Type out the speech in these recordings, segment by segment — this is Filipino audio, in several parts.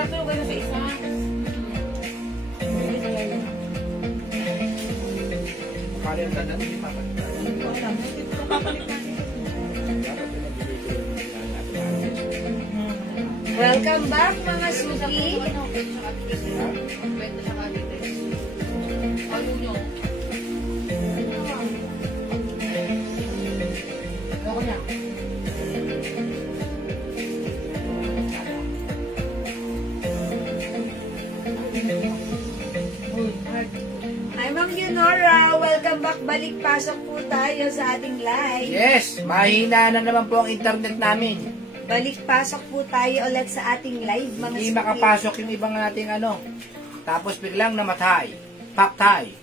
Sakto kayo sa isa. Kaya ang ganda ng Welcome back mga suki. Ano nyo? Ako na. Hi Ma'am Leonora, welcome back. Balik pasok po tayo sa ating live. Yes, mahina na naman po ang internet namin. Balik pasok po tayo ulit sa ating live mga Hindi suki. makapasok yung ibang nating ano. Tapos biglang namatay. Paktay.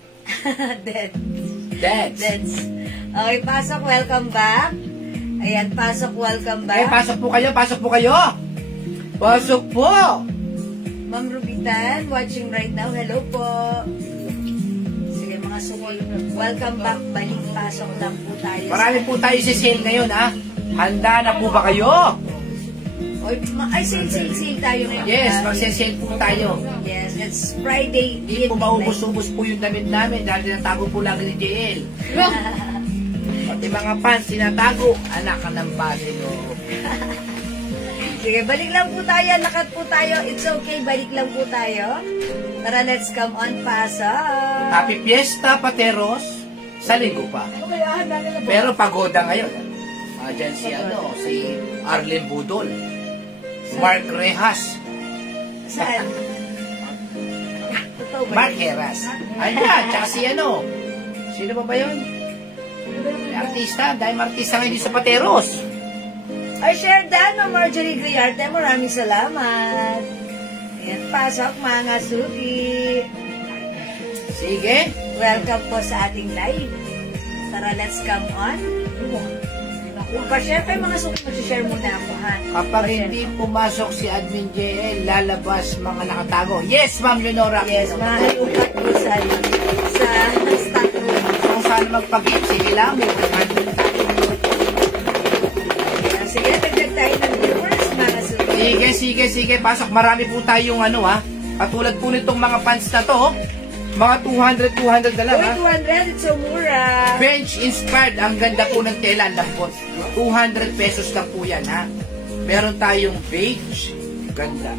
Dead. Dead. Dead. Okay, pasok, welcome back. Ayan, pasok, welcome back. Pasok po kayo, pasok po kayo. Pasok po. Ma'am Rubitan, watching right now. Hello po. Sige mga suki, welcome back. Balik pasok lang po tayo. Marami po tayo si sale ngayon, ha? Handa na po ba kayo? Ay, sale tayo ngayon. Yes, magsisale po tayo. Yes, it's Friday. Hindi po maubos-ubos po yung damit namin dahil tinatago po lagi ni JL. Pati mga fans, tinatago. Anak ka ng base, no? Sige, balik lang po tayo. Lakat po tayo. It's okay, balik lang po tayo. Tara, let's come on, pasok. Happy Fiesta, Pateros. Sa linggo pa. Pero pagoda ngayon. Diyan si Arlen Budol. Mark Rehas. Saan? Mark Heras. Ayan, tsaka si sino ba yun? Artista, dahil artista ngayon sa Pateros. Ay, share dan, Ma'am Marjorie Griarte. Maraming salamat. Ayan, pasok mga suki. Sige. Welcome po sa ating live. Tara, let's come on. Kung pa-share kayo mga suki, mag-share muna ako, ha? Kapag hindi pumasok si Admin JL, lalabas mga nakatago. Yes, Ma'am Leonora. Yes, mahayupat po sa stock room. Kung saan magpag-give, sige lang mo. Sige, dagdag tayo ng viewers, mga suki. Sige. Pasok. Marami po tayong katulad po nitong mga pants na to. Mga 200 na lang, ha? 200, it's so mura. Bench inspired. Ang ganda po ng tela. Ang lambot. 200 pesos lang po yan, ha? Meron tayong beige. Ganda.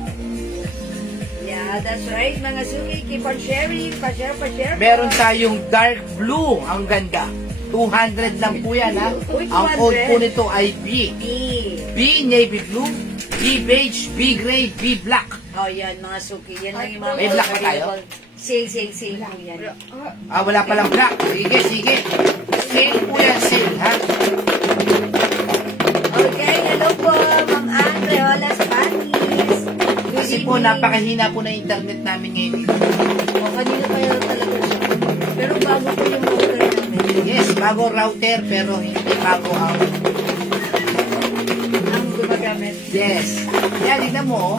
Yeah, that's right, mga suki. Keep on sharing. Pa-share. Meron tayong dark blue. Ang ganda. 200 lang po yan, ha? Uy, Ang 200. code po nito ay B. B. B navy blue, B beige, B gray, B black. Oh, yan, mga suki. Yan lang yung mga... May black pa tayo? Sale po yan. Wala palang black. Sige. Sale po yan, sale, ha? Okay, hello po, Ma'am Andre Hola Spanish. Kasi po, napakahina po na internet namin ngayon. Kanina kaya talaga siya. Pero bago po yung router namin. Yes, bago router, pero hindi bago ang gumagamit. Yes. Kaya, tignan mo,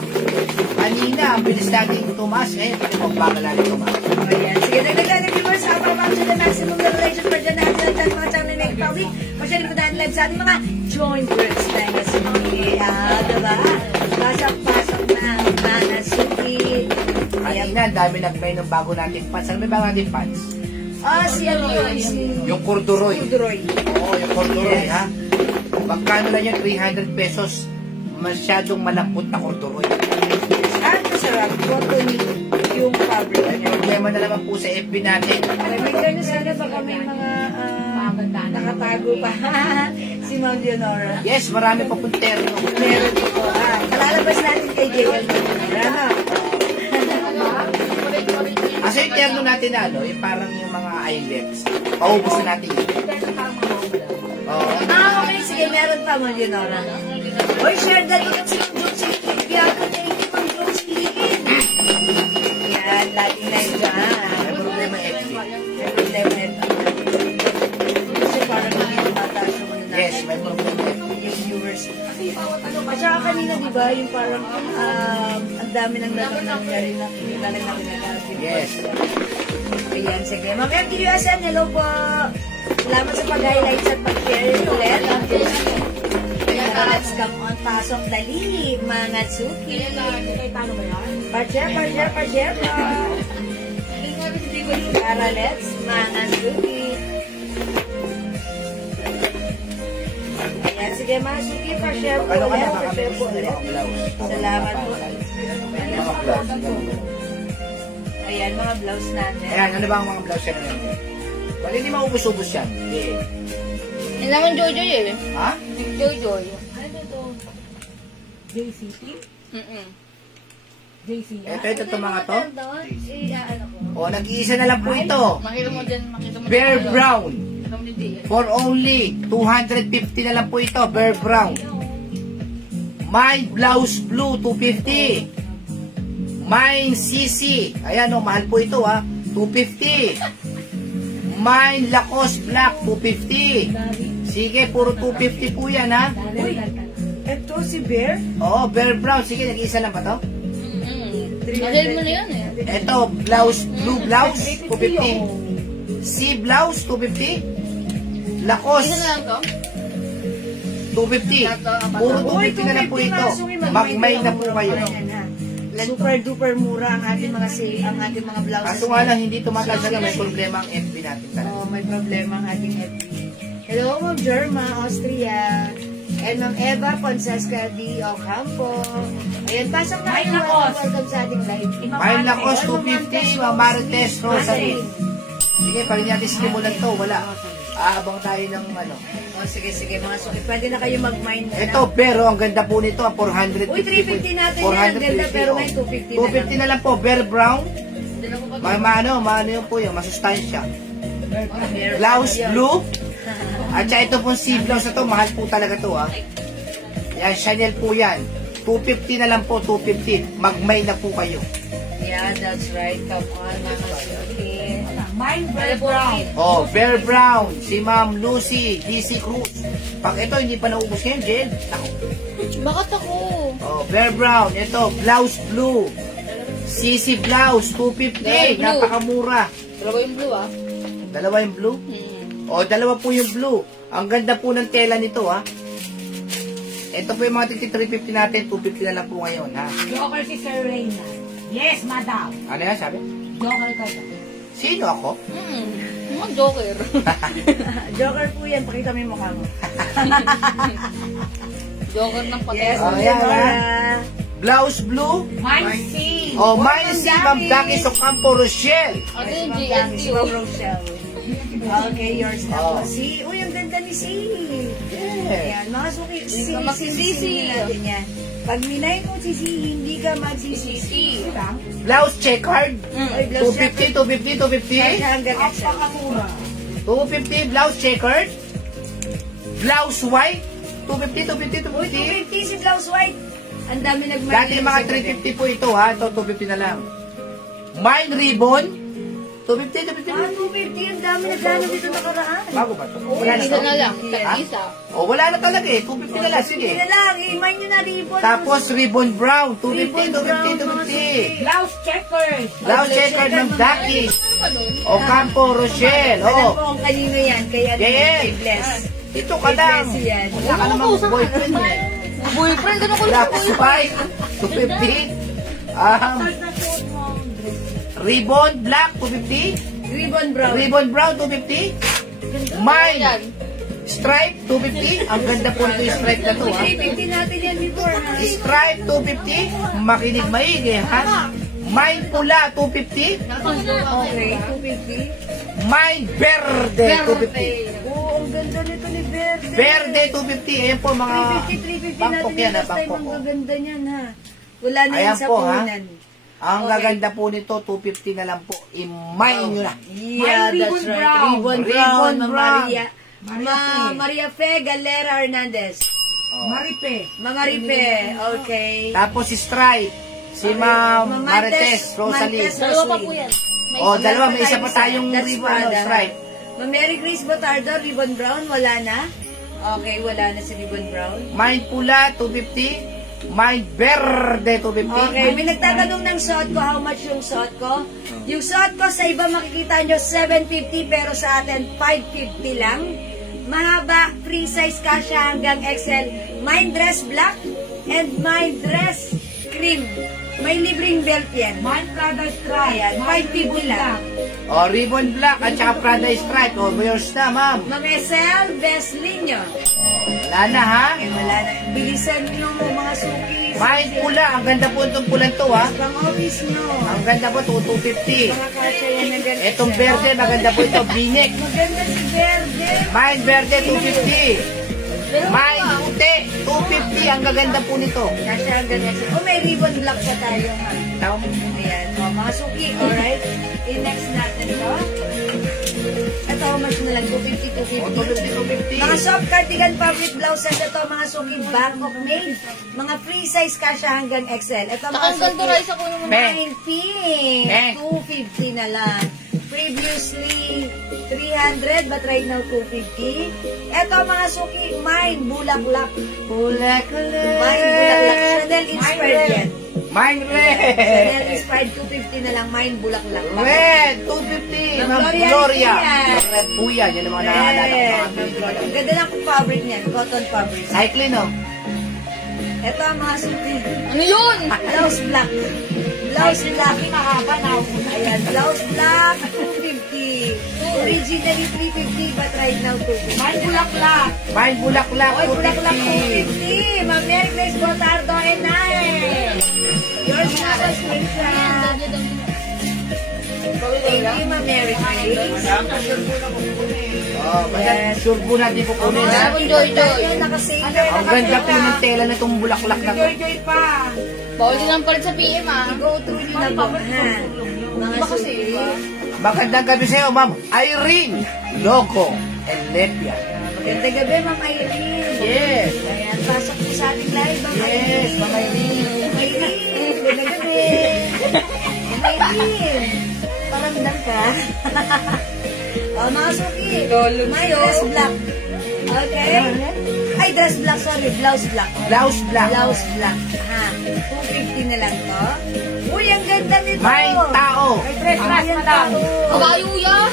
kanina, ang bilis natin tumaas. Pati mo, bagal natin tumaas. Ayan. Sige, nagdagan ng viewers. Abang to the maximum duration for dyan natin at mga channel na ipawin. Masyari po dahil live sa ating mga joint groups na yung suki. Diba? Pasok na ang mga suki. Kanina, ang dami nag-buy ng bago natin pants. Ano may bago natin pants? Si ano yun? Yung corduroy. Oo, yung corduroy, Yes. ha? Magkano lang yan? 300 pesos. Masyadong malambot na corduroy. Masarap. Cotton yung fabric. May problema na naman po sa FB natin. May gano'n sana baka may mga nakatago pa. Si Ma'am Leonora. Yes, marami pa pong terno. Meron po. Palalabas natin kay Jewel. Ano? Kasi yung terno natin na, yung parang yung mga eyelets. Paubos na natin yun. Okay. Sige, meron pa, Ma'am Leonora. Oy, share that ulit si Ma'am Jocelyn. Piyato niya hindi, Ma'am Jocelyn. Yan, laging live dyan. May problema FB. May problema FB. Kasi parang hindi tumataas yung ano natin. Yes, may problema FB. Yung viewers. At saka kanina, di ba, yung parang ang dami ng lalong nangyari na nilalang natin na natin. Yes. Ayan, sige. Ma'am MTUSN, hello po. Salamat sa pag-highlights at pag-share ulit. let's come on. Pasok dali, mga Tsuki. Pajer. Tara, let's, mga Tsuki. Ayan, sige mga Tsuki, pa-share po Ano ka ulit. na, baka may Pa-share po gusto ulit. mga blouse. Salamat po. Mga blouse. Ayan, mga blouse natin. Ayan, ano ba ang mga blouse yan na yan? Bali, hindi maubos-ubos yan. Yeah. Yan naman Jojo eh. Ha? Jojo. Ano to? JCT? JCT? Ito mga to. Ano po? O, nag-iisa na lang po ito. Makita mo din, makita mo. Bear Brown. Alam ni Dia. For only 250 na lang po ito, Bear Brown. Mine Blouse Blue, 250. Mine CC. Ayan o, mahal po ito ha. 250. Mine Lacoste Black, 250. Sige, puro 250 po yan ha. Uy, ito si Bear? Oo, Bear Brown. Sige, nag-iisa lang ba to? Nadal mo na yun eh. Ito, blouse, blue blouse, 250. C blouse, 250. Lacoste, Isa na lang to? 250. Puro 250 na lang po ito. Magmay na po kayo. Super duper mura ang ating mga sale, ang ating mga blouses. Kaso nga lang, hindi tumagal na may problema ang FB natin talaga. Oh, may problema ang ating FB. Hello, Ma'am Jerma, Austria. And Ma'am Eva Francesca D. Ocampo. Ayan, pasok na kayo. Welcome sa ating live. Mine Lacoste, 250. Mga Marites, Rosary. Sige, pag natin simulan to, wala. Aabang tayo ng ano. Oh, sige, mga suki. Pwede na kayo mag-mine na. Ito, pero ang ganda po nito, 450. Uy, 350 natin yan. Ang ganda, pero ngayon 250 250 na lang po, Bear Brown. Maano yun po yun, masustansya. Blouse blue. At saka ito pong sea blouse na to, mahal po talaga to ha. Yan, Chanel po yan. 250 na lang po, 250. Magmay na po kayo. Yeah, that's right. Come on, mga suki. Mine Bear Brown. Oh, Bear Brown, si Ma'am Lucy, DC Cruz. Pag ito hindi pa naubos ngayon, Jill. Ako. Bakit ako? Oh, Bear Brown, ito, blouse blue. CC blouse, 250. Napakamura. Dalawa yung blue ah. Dalawa yung blue? O, dalawa po yung blue. Ang ganda po ng tela nito, ha. Ito po yung mga tigti 350 natin. 250 na lang po ngayon, ha. Joker si Sir Reyna. Yes, madam. Ano yan, sabi? Joker ka ba? Sino ako? Mga Joker. Joker po yan. Pakita mo yung mukha mo. Joker ng patay. Yes, Oh, yan, ha. Blouse blue. Mine C. O, mine si Ma'am Daki Ocampo Rochelle. Ito yung Si GLT. Ma'am Rochelle. Okay, yours na po. Oh. Si, uy, ang ganda ni Si. Yeah. Ayan, mga suki. Si, Magsisisi. natin yan. Pag minay mo si Si, hindi ka magsisisi. Blouse checkered. Ay, blouse 250, 250, 250. hanggang siya. 250, blouse checkered. Blouse white. 250, 250, Uy, 250 si Blouse White. Ang dami nagmahal. Dati mga 350 po ito, ha. Ito, 250 na lang. Mine ribbon. 250, 250. 250. Ang dami nagkano dito nakaraan. Bago ba ito? Wala na Isa to? na lang. Ha? Tag-isa. O, wala na talaga eh. 250 na lang. Sige. Hindi na lang. I-mine nyo na ribbon. Tapos, ribbon brown. 250, Ribbon brown, 250, 250. Blouse checkers. Blouse checker ng Daki. O, Campo Rochelle. Alam O, ko kung kanino yan. Kaya Gael. bless. ito ka lang. Bless yan. Wala ka namang boyfriend eh. Boyfriend, ganun ko Black spike. 250. Ribbon black. 250. Ribbon brown. Ribbon brown. 250. Mine. Stripe, 250. Ang ganda po nito yung stripe na to, ha? 350 natin yan before. Ha? Stripe, 250. Makinig maigi, ha? Mine pula, 250. Okay, 250. Mine verde, 250. Oo, ang ganda nito ni Verde. Verde, 250. Ayan po, mga 350 Bangkok natin yan, ha? last time. Bangkok. Ang gaganda niyan, ha? Wala na Ayan yan sa po, ha? punan. Ang Okay. gaganda po nito, 250 na lang po. I-mine nyo na. Yeah, Mine that's ribbon right. brown. Ribbon Ribbon brown, Ma'am brown. Maria. Maria Fe Galera Hernandez. Maripe. Mga Ripe, okay. Tapos stripe. Si Ma'am Marites, Rosalie. Marites Dalawa pa Rosalie. po yan. O, dalawa. May isa pa tayong That's ribbon, Prada. stripe. Ma'am Mary Grace Botardo, ribbon brown, wala na. Okay, wala na si ribbon brown. Mine pula, 250. Mine verde, 250. Okay, may nagtatanong ng suot ko, how much yung suot ko? Yung suot ko sa iba makikita nyo 750 pero sa atin 550 lang. Mahaba, free size kasya hanggang XL. Mine dress black and mine dress cream. May libreng belt yan. Mine Prada Stripe. Ayan, 550 lang. O, ribbon black at saka Prada stripe. O, yours na, ma'am. Ma'am Esel, best linyo. Wala na, ha? Okay, wala na. Bilisan nyo mga suki. Mine pula. Ang ganda po itong pulan to, ha? Pang office nyo. Ang ganda po, 250. Mga kasya yan ng ganito. Etong verde, maganda po ito, binik. Maganda si Verde. Mine verde, 250. Mine puti, 250. Ang gaganda po nito. Kasya ang ganito. Oh, may ribbon black pa tayo ha. Ayan. O, mga suki. Alright. I-next natin ito. Ito, mas na lang. 250, 250. 250, 250. Mga soft cardigan fabric blouses. Ito, mga suki. Bangkok made. Mga free size kasya hanggang XL. Ito, mga Ganito suki. rice ako naman. Mine pink. Pink. 250 na lang. Previously 300 but right now 250. Ito mga suki, mine bulaklak. Bulaklak. Mine bulaklak. Chanel inspired yan. Mine red. Chanel inspired 250 na lang, mine bulaklak. Red, 250. Ma'am Gloria. Red po yan. Yan ang mga nakakalala ko. Red. Ang ganda ng fabric niyan, cotton fabric. Cycling, no? Ito ang mga suki. Ano yun? Blouse black. Blouse black. Mahaba na ako. Ayan, blouse black, 250. Originally 350 but right now 250. Mine bulaklak. Mine bulaklak, Oy, bulaklak 250. 250. Ma'am Mary Grace Botardo and I. Yours na sa screenshot. Thank you, Ma'am Mary Grace. Oh, basta sure po natin kukunin, ha? Ang ganda po ng tela na itong bulaklak na to. Joy pa. Bawal din ang palit sa PM ah. Go through nyo na po, ha? Mga suki. Magandang gabi sa'yo, Ma'am Irene Loco and Lepia. Magandang gabi, Ma'am Irene. Yes. Ayan, pasok po sa ating live, Ma'am Irene. Yes, Ma'am Irene. Ma'am Irene, magandang gabi. Ma'am Irene, paramdam ka? O, mga suki. May dress black. Okay? Ay, dress black, sorry. Blouse black. Blouse black. Blouse black. Ha, 250 na lang to. Uy, ang ganda nito. May tao. May dress black na tao. Kabayo yan.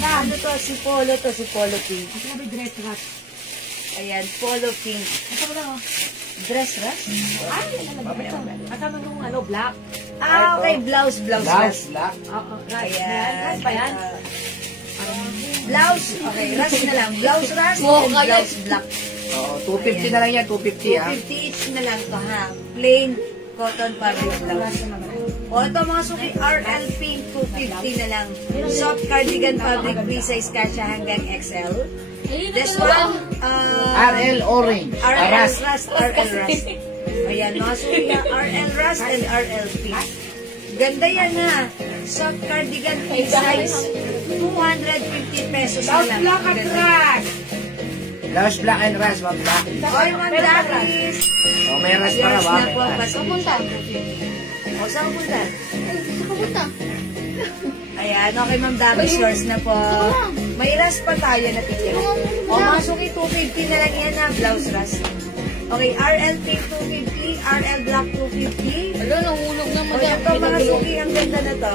Ano to? Si Polo to, si Polo Pink. Ito na may dress wrap. Ayan, Polo Pink. Ito mo lang oh. Dress rush? Ay, kasama nung ano, black. Ah, okay. Blouse Blouse rush. black. Oo, Ayan. Rice pa yan? Blouse. Okay, rush na lang. Blouse rush Oo, and kaya- blouse black. Oh, 250 na lang yan, 250, ha? 250 each na lang to, ha? Plain cotton fabric blouse. O, ito mga suki, RL Pink, 250 na lang. Soft cardigan fabric, free size kasya hanggang XL. This one, RL Orange. RL Aras. Rust, RL Rust. Ayan, mga suki, RL Rust and RL Pink. Ganda yan, ha? Soft cardigan, free size, 250 pesos na lang. Black at Ganda. ras. Blouse black and ras, Ma'am Black. Oy, mga Blackies. Oh, may ras para Yours ba? na po, May ras. papunta. O, saan punta? Sa kapunta. Ayan, okay ma'am, damage yours na po. May ras pa tayo na titira. O, mga suki, 250 na lang yan na blouse ras. Okay, RL Pink 250, RL Black 250. Ano, nahulog na O, madami. ito mga suki, ang ganda na to.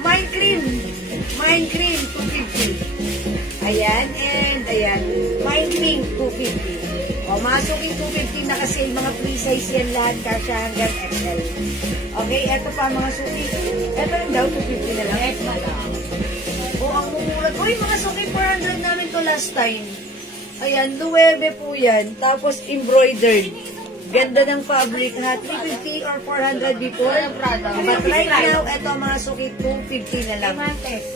Mine Cream. Mine Cream 250. Ayan, and ayan. Mine Pink 250. O, mga suki 250 na kasi mga free size yan lahat, kasya hanggang XL. Okay, eto pa mga suki. Eto rin daw, 250 na lang. O, ang mumura. Uy, mga suki, 400 namin to last time. Ayan, 9 po yan. Tapos embroidered. Ganda ng fabric ha. 350 or 400 before. But right now, eto mga suki, 250 na lang.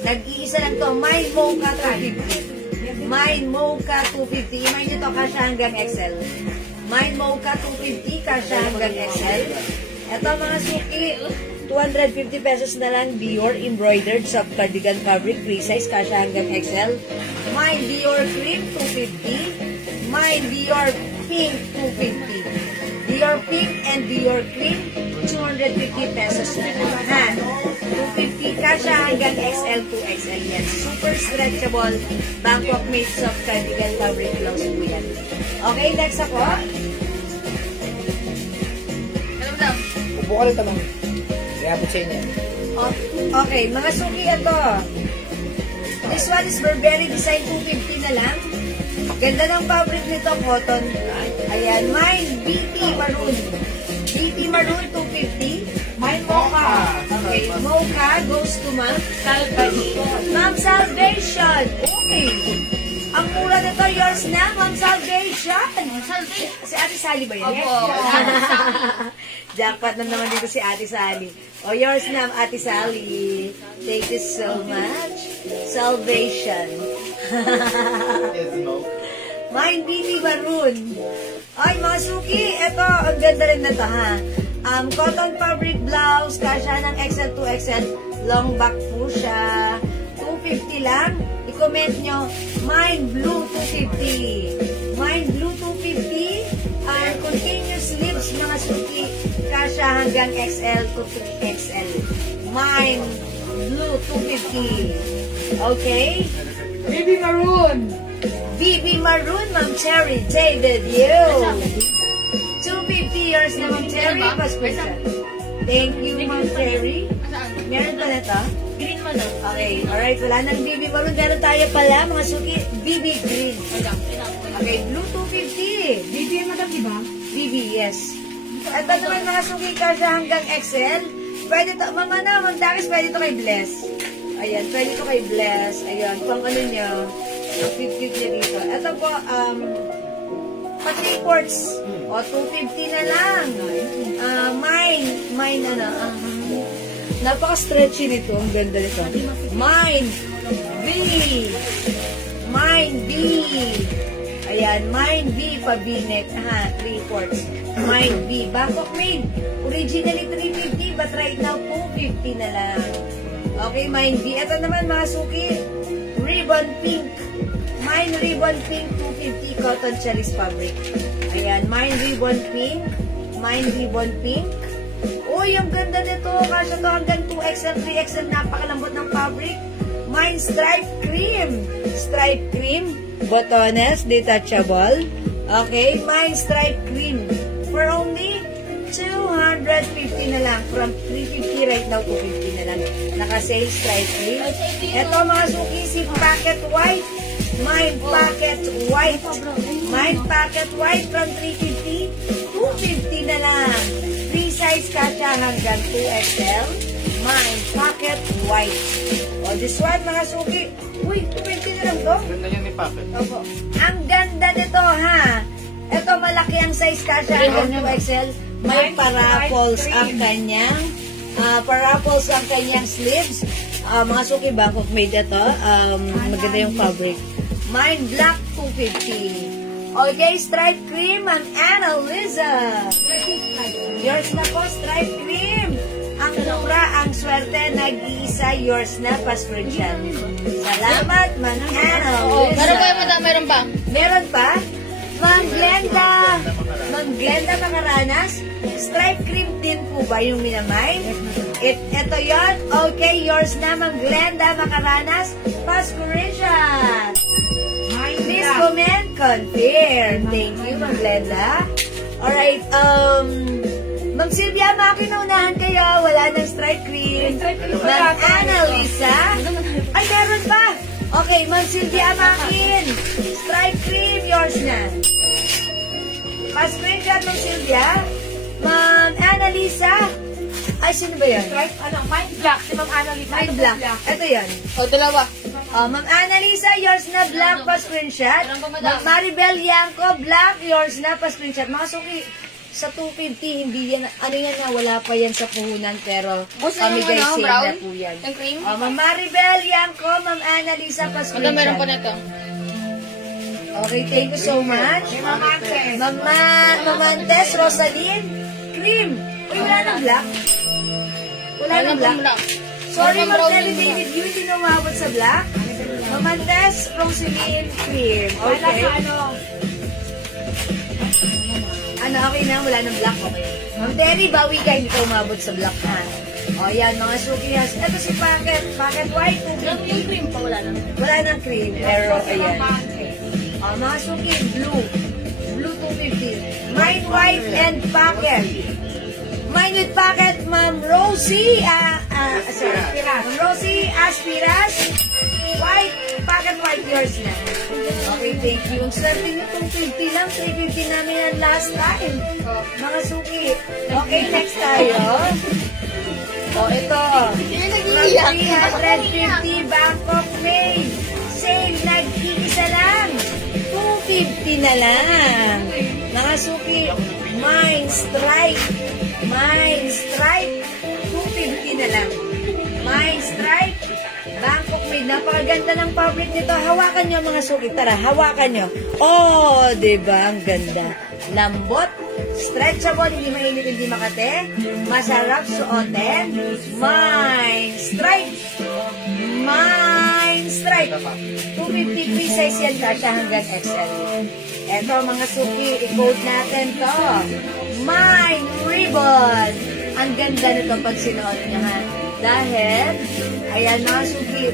Nag-iisa lang to. Mine Mocha 250. Mine Mocha 250. Imagine nyo to, kasya hanggang XL. Mine Mocha 250, kasya hanggang XL. Eto mga suki, 250 pesos na lang. Dior embroidered soft cardigan fabric, free size, kasya hanggang XL. Mine Dior cream 250. Mine Dior pink 250. Dior pink and Dior cream 250 pesos na lang. Ha? 250 kasya hanggang XL to XL yan. Super stretchable Bangkok made soft cardigan fabric blouse po yan. Okay, next ako. Alam mo lang. Upo ka rin tanong. Kaya po sa inyo. Okay, mga suki ito. This one is Burberry design 250 na lang. Ganda ng fabric nito, cotton. Ayan, mine, BT Maroon. BT Maroon, 250. Mine mocha. Okay, mocha goes to Ma'am Salvation. Ma'am Salvation. Okay. Ang mura nito, yours na, Ma'am Salvation. Si Ate Sally ba yan? Opo. Jackpot na naman dito si Ate Sally. O, yours na, Ate Sally. Thank you so much. Salvation. Mine, BB Maroon. Ay, mga suki, eto, ang ganda rin na to, ha? Cotton fabric blouse, kasya ng XL to XL, long back po siya. 250 lang. I-comment nyo, mine blue 250. Mine blue 250. Continuous sleeves, mga suki, kasya hanggang XL to 3XL. Mine blue 250. Okay? Baby maroon. BB Maroon, Ma'am Cherry, David, you. 250 yours na, Ma'am Cherry. Passport. Thank you, Ma'am Cherry. Meron pa na to? Green mo na. Okay, alright. Wala nang BB Maroon. Meron tayo pala, mga suki, BB Green. Okay, blue 250. Baby madam, diba? BB, yes. At ba naman mga suki, kasya hanggang XL? Pwede to, mga na, Ma'am Dakis, pwede to kay Bless. Ayan, pwede to kay Bless. Ayan, pang ano nyo. 50 dito. Ito po, pati quartz. O, 250 na lang. Mine, ano, napaka-stretchy nito. Ang ganda nito. Mine B. Mine B. Ayan, Mine B, pabinet. 3 quartz. Mine B. Bangkok made. Originally 350, but right now 250 na lang. Okay, Mine B. Ito naman, mga suki. Ribbon pink. Mine ribbon pink, 250 cotton chalis fabric. Ayan, mine ribbon pink. Mine ribbon pink. Uy, ang ganda nito. Kasya to hanggang 2XL, 3XL. Napakalambot ng fabric. Mine stripe cream. Stripe cream. Botones, detachable. Okay, mine stripe cream. For only 250 na lang. From 350 right now, 250 na lang. Naka-sale stripe cream. Ito mga suki, si Packet White. Mine Packet White. Mine Packet White from 350, 250 na lang. Free size kasya hanggang 2XL. Mine Packet White. O, this one, mga suki. Uy, 250 na lang to. Ganda niya ni Packet. Opo. Ang ganda nito, ha? Ito, malaki ang size kasya hanggang 2XL. May paraffles ang kanyang sleeves. Mga suki, Bangkok made ito. Maganda yung fabric. Mine black 250. Okay, stripe cream ang Annalisa. Yours na po, stripe cream. Ang mura, ang swerte, nag-iisa, yours na, passport-yan. Salamat, Ma'am Annalisa. Meron pa yung madam, meron pa? Meron pa? Ma'am Glenda. Ma'am Glenda Makaranas. Stripe cream din po ba yung minamay? Ito yon. Okay, yours na, Ma'am Glenda Makaranas. Passport-yan. Please comment, confirm. Thank you, Ma'am Glenda. Alright, Ma'am Sylvia, makinunahan kayo. Wala nang stripe cream. Ma'am Annalisa. Ay, meron pa. Okay, Ma'am Sylvia, makin. Stripe cream, yours na. Pa-screenshot, Ma'am Sylvia. Ma'am Annalisa. Ay, sino ba yan? Stripe, mine black. Si Ma'am Annalisa. Mine black. Ito yan. O, dalawa. Ma'am Annalisa, yours na, black pa-screenshot. Ma'am Maribel Yanko, black, yours na, pa-screenshot. Mga suki, sa 250, hindi yan, ano yan na, wala pa yan sa puhunan, pero kami guys, sale na po yan. Yung cream? Ma'am Maribel Yanko, Ma'am Annalisa, pa-screenshot. Meron pa na ito. Okay, thank you so much. Ma'am Antes, Rosaline, cream. Uy, wala nang black. Wala nang black. Sorry, Ma'am Nelly David, you hindi na umabot sa black. Ma'am Antes, Rosaline, cream. Okay. Okay na, wala nang black. Okay. Ma'am Terry, bawi ka, hindi ka umabot sa black na. O, yan, mga sukiyas. Ito si Packet White. Yung cream pa, wala na. Wala nang cream, pero ayan. Mga suki, blue 250. Mine white and Packet. Mine with Packet, Ma'am Rosie, Ma'am Rosie Aspiras. White pocket white, yours na. Okay, thank you. Ang swerte nyo kung 50 lang. 350 namin yan last time. Mga suki. Okay, next tayo. Ito. From 350 Bangkok May. Sale, nag-iisa lang. 250 na lang. Mga suki, Mine Strike. Mine Strike. 250 na lang. Mine Strike. Bangkok May. Napakaganda ng fabric nito. Hawakan nyo mga suki. Tara, hawakan nyo. Oh, diba? Ang ganda. Lambot. Stretchable. Hindi mainit, hindi makate. Masarap suotin. Mine Strike. Mine Strike. 250 free size yan kasha hanggang XL. Eto mga suki, i-code natin to. Mine Ribbon. Ang ganda nito pag sinuot nyo ha. Dahil, ayan mga suki,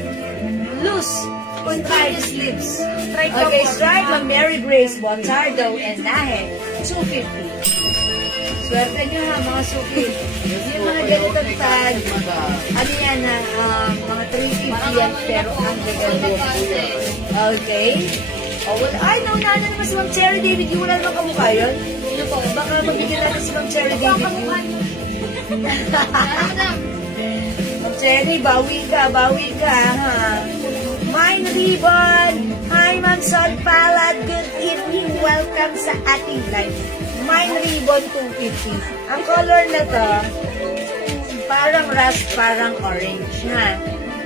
loose, continuous sleeves. Okay, stripe ng Mary Grace, Botardo, and Nahe, 250. Swerte nyo ha mga suki. Yung mga ganitong tag, ano yan ha, mga 350 yan, pero ang gaganda. Okay? Ay, nauna na naman si Ma'am Cherry David Yu. Wala naman kamukha yun. Baka mabigyan natin si Ma'am Cherry David Yu. Ma'am Cherry, bawi ka ha. Mine Ribbon. Hi, Ma'am Sol Palad. Good evening. Welcome sa ating live. Mine Ribbon 250. Ang color na to, parang rust, parang orange ha.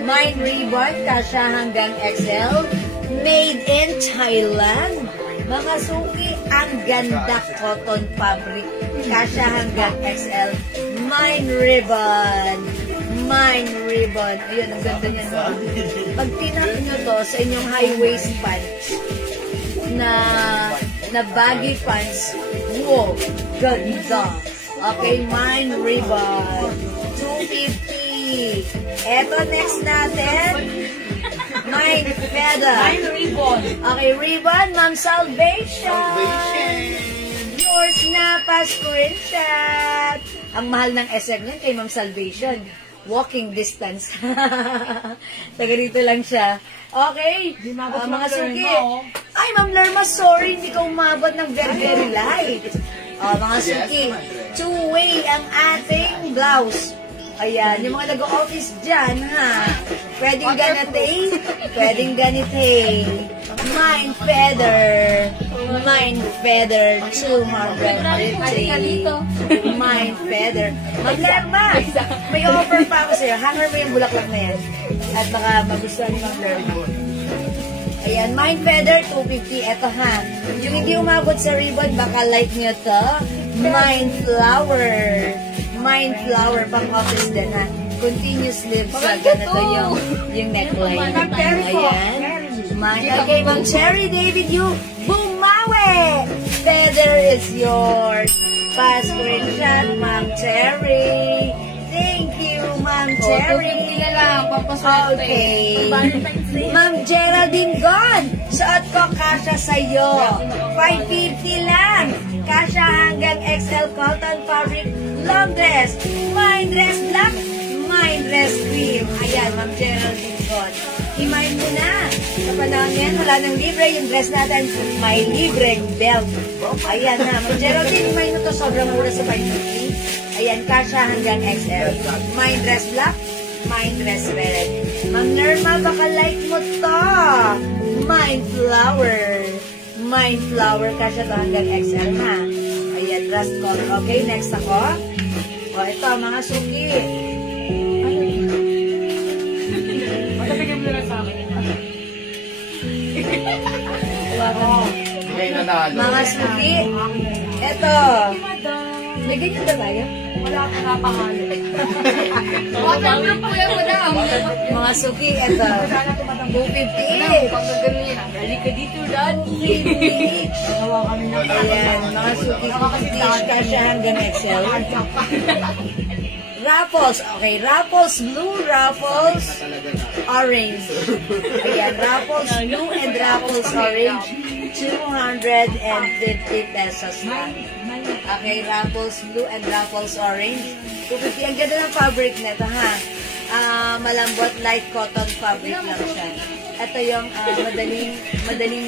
Mine Ribbon, kasha hanggang XL. Made in Thailand. Mga suki, ang ganda cotton fabric. Kasha hanggang XL. Mine Ribbon. Mine Ribbon. Ayun, ang ganda niya. No? Pag tinak nyo to sa inyong high-waist pants na baggy pants, wow, ganda. Okay, Mine Ribbon. 250. Eto, next natin. Mine Feather. Mine Ribbon. Okay, Ribbon, Ma'am Salvation. Yours na pa screenshot. Ang mahal ng SM yan kay Ma'am Salvation. Walking distance. Taga dito lang siya. Okay, mga suki. Ay, Ma'am Lerma, sorry, hindi ka umabot ng very, very light. Mga suki, two-way ang ating blouse. Ayan, yung mga nag-office dyan, ha? Pwedeng ganite, pwedeng ganite. Mine Feather. Mine Feather, 250. Mine Feather. Maglerma, may offer pa ako sa'yo. Hanger mo yung bulaklak na yan. At baka magustuhan ni Maglerma. Ayan, Mine Feather, 250. Eto ha, yung hindi umabot sa ribbon, baka like nyo to. Mine Flower. Mine Flower, pang office din ha. Continuous sleeves sa ganito yung neckline. Ayan. Okay, Ma'am Cherry David Yu, bumawi! Feather is yours. Pa-screenshot, Ma'am Cherry. Thank you, Ma'am Cherry. 250 na lang, papaswerte. Okay. Ma'am Geraldine Gon, suot ko kasha sa'yo. 550 lang. Kasha hanggang XL cotton fabric long dress. Mine dress black, mine dress cream. Ayan, Ma'am Geraldine Gon. Himay mo na. Sa panahon yan, wala nang libre. Yung dress natin, may libreng belt. Ayan na, Ma'am Geraldine, himay mo to. Sobrang mura sa 550. Ayan, kasha hanggang XL. Mine dress black, mine dress red. Ma'am Nerma, baka like mo to. Mine flower. Mine flower, kasha to hanggang XL ha. Ayan, rust color. Okay, next ako. O, ito, mga suki. Magkapigyan mo na sa akin. May nanalo. Mga suki. Ito. May ganyan ba tayo? Wala akong napahalo. Waterproof po yan mo na. Mga suki, ito. 250. Pag gano'n yan, dali ka dito, Daddy. Ayan, mga suki. Kasha hanggang XL. Raffles. Okay, Raffles blue, Raffles orange. Ayan, Raffles blue and Raffles orange. 250 pesos lang. Okay, Raffles blue and Raffles orange. 250. Ang ganda ng fabric nito, ha? Malambot, light cotton fabric lang siya. Ito yung madaling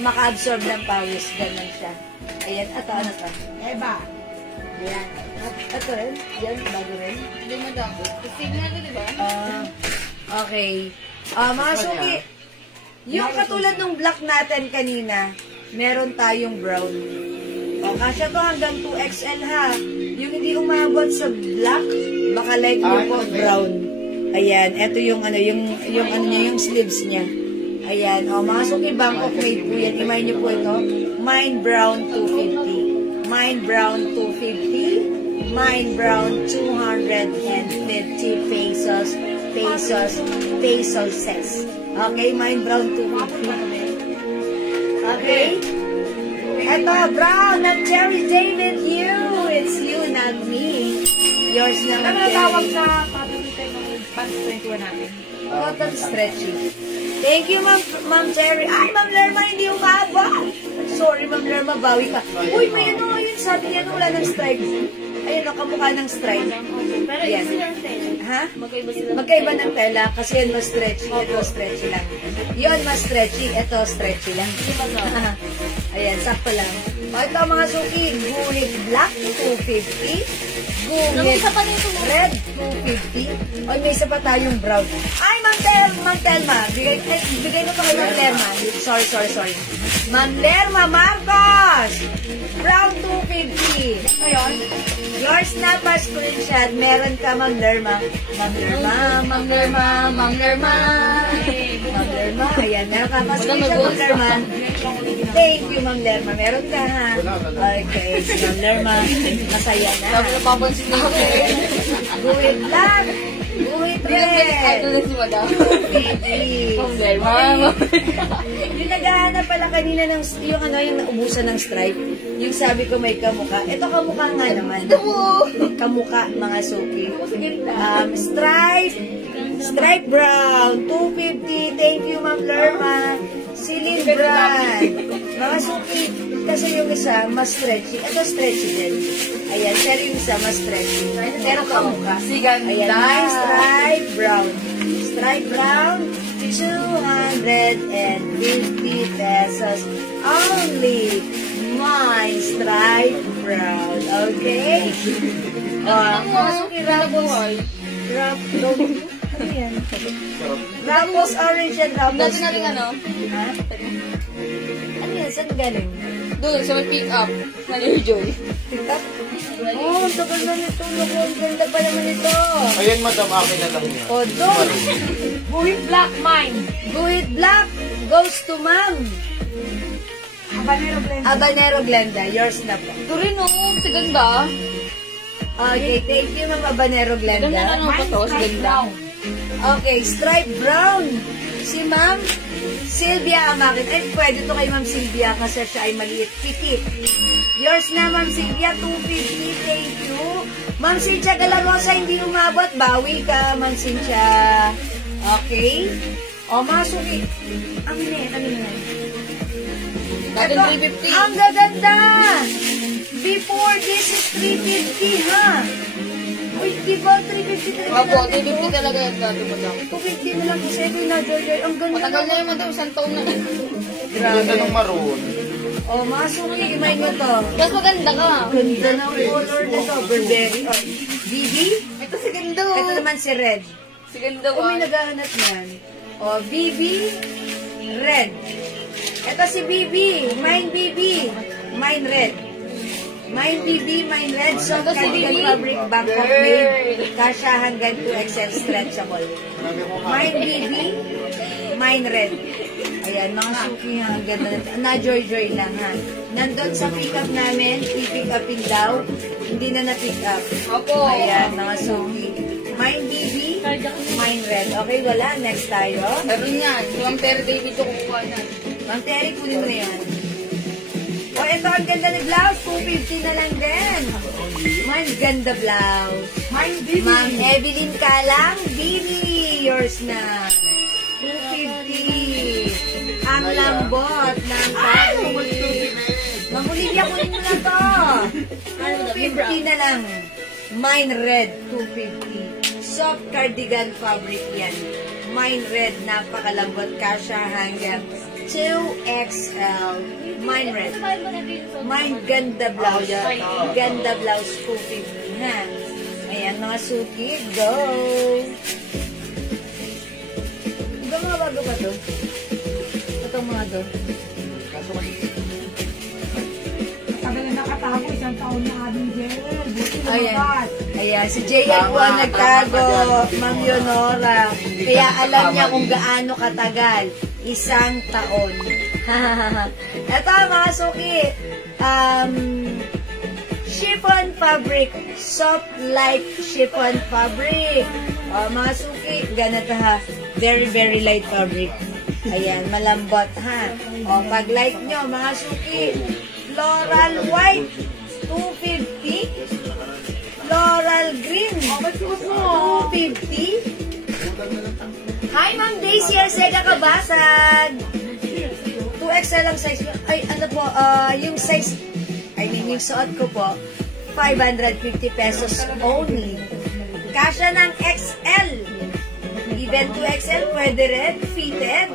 maka-absorb ng pawis. Ganun siya. Ayan, ito, ano to? Eba. Ayan. Ito rin. Yan, bago rin. Hindi madam. Signal ko, di ba? Okay. Mga suki, yung katulad ng black natin kanina, meron tayong brown. O, kasya to hanggang 2XL ha. Yung hindi umabot sa black, baka like nyo po brown. Ayan, ito yung ano, yung sleeves niya. Ayan, o, mga suki, Bangkok made po yan. Imayin nyo po ito. Mine brown 250. Mine brown 250. Mine brown 250 pesos. Pesos. Okay, mine brown 250. Okay? Ito, brown ng Cherry David, you. It's you, not me. Yours naman, Ano tawag Cherry. sa patuloy ng pants 21 natin? Cotton stretchy. Thank you, Ma'am Cherry. Ay, Ma'am Lerma, hindi umaba. Sorry, Ma'am Lerma, bawi ka. Uy, may ano yun. Sabi niya, wala ng stripe. Ayun, kamukha ng stripe. Pero Ayan. sila ang tela. Ha? Magkaiba sila. Magkaiba ng tela kasi yun mas stretchy, ito stretchy lang. Yun mas stretchy, ito stretchy lang. Ayan, sakto lang. O ito mga suki, guhit black, 250. Guhit red, 250. O may isa pa tayong brown. Ay, Ma'am Telma, bigay mo to kay Ma'am Lerma. Sorry. Ma'am Lerma Marcos! Brown 250. Ngayon, yours na pa screenshot. Meron ka, Ma'am Lerma. Ma'am Lerma. Ayan, meron ka pa screenshot, Ma'am Lerma. Thank you, Ma'am Lerma. Meron ka, ha? Okay, si Ma'am Lerma. Masaya na. Napapansin na ako. Guhit black. Guhit red. Idol na si Madam. Baby. Yung naghahanap pala kanina ng yung naubusan ng stripe. Yung sabi ko may kamuka. Ito kamuka nga naman. Kamuka, mga suki. Stripe brown, 250. Thank you, Ma'am Lerma. Silin brand. Mga suki, kasi yung isa, mas stretchy. Ito stretchy din. Ayan, pero yung isa, mas stretchy. Pero kamuka. Ayan, my stripe brown. Stripe brown, 250 pesos only. My stripe brown. Okay? Mga suki, ano yan? Ruffles orange and Ruffles Dati na rin ano? Ha? Ano yan? Saan galing? Doon, sa may pick up. Mali Joy. Pick up? Oh, ang tagal na nito. Naku, ang ganda pa naman ito. Ayan, madam, akin na lang yan. O, doon. Buhit black mine. Guhit black goes to Ma'am. Habanero Glenda. Yours na po. Ito rin oh, si ganda. Okay, thank you, Ma'am Habanero Ganda Glenda. ano pa to, si ganda. Okay, stripe brown. Si Ma'am Sylvia Amakin. Ay, pwede to kay Ma'am Sylvia kasi siya ay maliit. Pitit. Yours na, Ma'am Sylvia. 250. Thank you. Ma'am Cynthia Galarosa, hindi umabot. Bawi ka, Ma'am Cynthia. Okay. O, masuki. Ang net. Dati Ito, 350. ang gaganda. Before, this is 350, ha? Uy, di ba 350 talaga Opo, natin to? 350 talaga yan dati Madam. 250 na lang kasi ito yung na-joy. Ang ganda. Matagal na yung Madam, isang taon na. Ganda ng maroon. O, masuki. Imay mo to. Mas maganda ka. Ganda ng color na to. Burberry. O, BB. Ito si ganda. Ito naman si Red. Si ganda O, may ba? naghahanap yan. O, BB. Red. Ito si BB. Mine BB. Mine Red. Mine BB, mine Red. So, Ito si cardigan BB. fabric, Bangkok made. Kasha hanggang 2XL stretchable. Mine BB. Mine Red. Ayan, mga suki ha. Ang ganda na. Na-joy-joy lang ha. Nandun sa pick up namin, i-pick upin daw. Hindi na na-pick up. Opo. Ayan, mga suki. Mine BB, mine Red. Okay, wala. Next tayo. Meron yan. Yung Terry David ko kukuha na. Ma'am Terry, kunin mo yan. O, ito ang ganda ng blouse. 250 na lang din. Ma'am, ganda blouse. Ma'am Evelyn Kalang, Bibi. Yours na. 250. Ang lambot ng fabric. Ma'am Olivia, kunin mo na to. 250 na lang. Mine Red, 250. Soft cardigan fabric yan. Mine red, napakalambot. Kasha hanggang 2XL. Mine red. Mine ganda blouse. Ganda blouse 250. Ha? Ayan mga suki. Go! Diba mga bago ba to? Itong mga to. Tagal na nakatago, isang taon na aming Jewel. Buti Ayan. naman. Ayan, si JL po ang nagtago, Ma'am Leonora. Kaya alam niya kung gaano katagal. Isang taon. Ito mga suki. Chiffon fabric. Soft like chiffon fabric. Mga suki, ganito ha. Very, very light fabric. Ayan, malambot ha. Pag light nyo, mga suki, floral white, 250. Floral green, 250. Hi, Ma'am Daisy Arcega Kabasag. 2XL ang size nyo. Ay, ano po, yung size, yung suot ko po, 550 pesos only. Kasya ng XL. Even 2XL, pwede rin, fitted.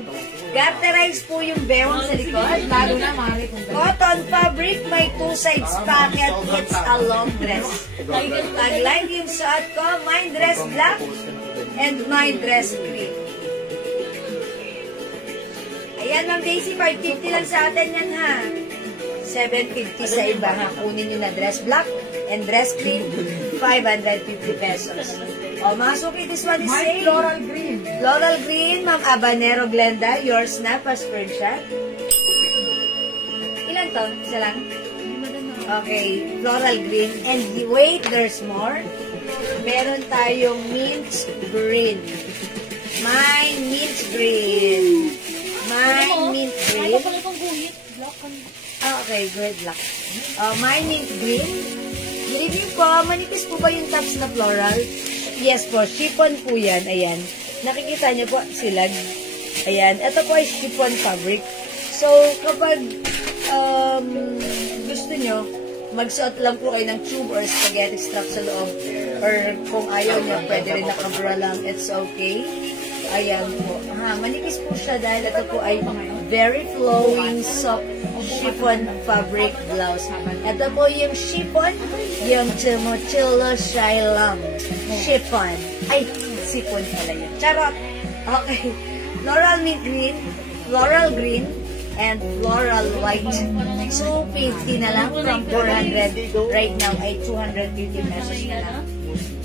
Garterize po yung bewang sa likod. Lalo na, Mari. Cotton fabric, may 2 sides pocket. It's a long dress. Tag-like yung suot ko, my dress black and my dress green. Ayan, Ma'am Daisy, 550 lang sa atin yan ha. 750 sa iba ha. Kunin nyo na dress black and dress green, 550 pesos. Mga suki, this one is My same. floral green. Floral green, Ma'am Habanero Glenda. Yours na, pa-screenshot. Ilan to? Isa lang? Okay, floral green. And wait, there's more. Meron tayong mint green. My mint green. My mint green. Okay, good luck. My mint green. Review po, manipis po ba yung tops na floral? Yes po, chiffon po yan. Ayan. Nakikita niyo po sila. Ayan. Ito po ay chiffon fabric. So, kapag gusto nyo, magsuot lang po kayo ng tube or spaghetti strap sa loob. Or kung ayaw nyo, pwede rin nakabra lang. It's okay. Ayan po. Manipis po siya dahil ito po ay very flowing, soft chiffon fabric blouse. Ito po yung chiffon, yung Chimochilo Shailam. Chiffon. Ay, sipon pala yun. Charot! Okay. Floral mint green, floral green, and floral white. 250 na lang from 400. Right now ay 250 pesos na lang.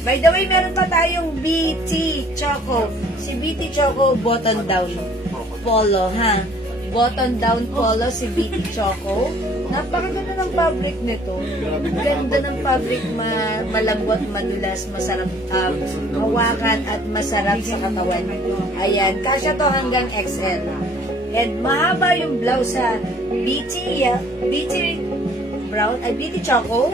By the way, meron pa tayong BT Choco. Si BT Choco, button down polo, ha? Button down polo si BT Choco. Napakaganda ng fabric nito. Ganda ng fabric, malambot, madulas, masarap hawakan at masarap sa katawan. Ayan, kasya to hanggang XL. And mahaba yung blouse sa BT brown, ay BT Choco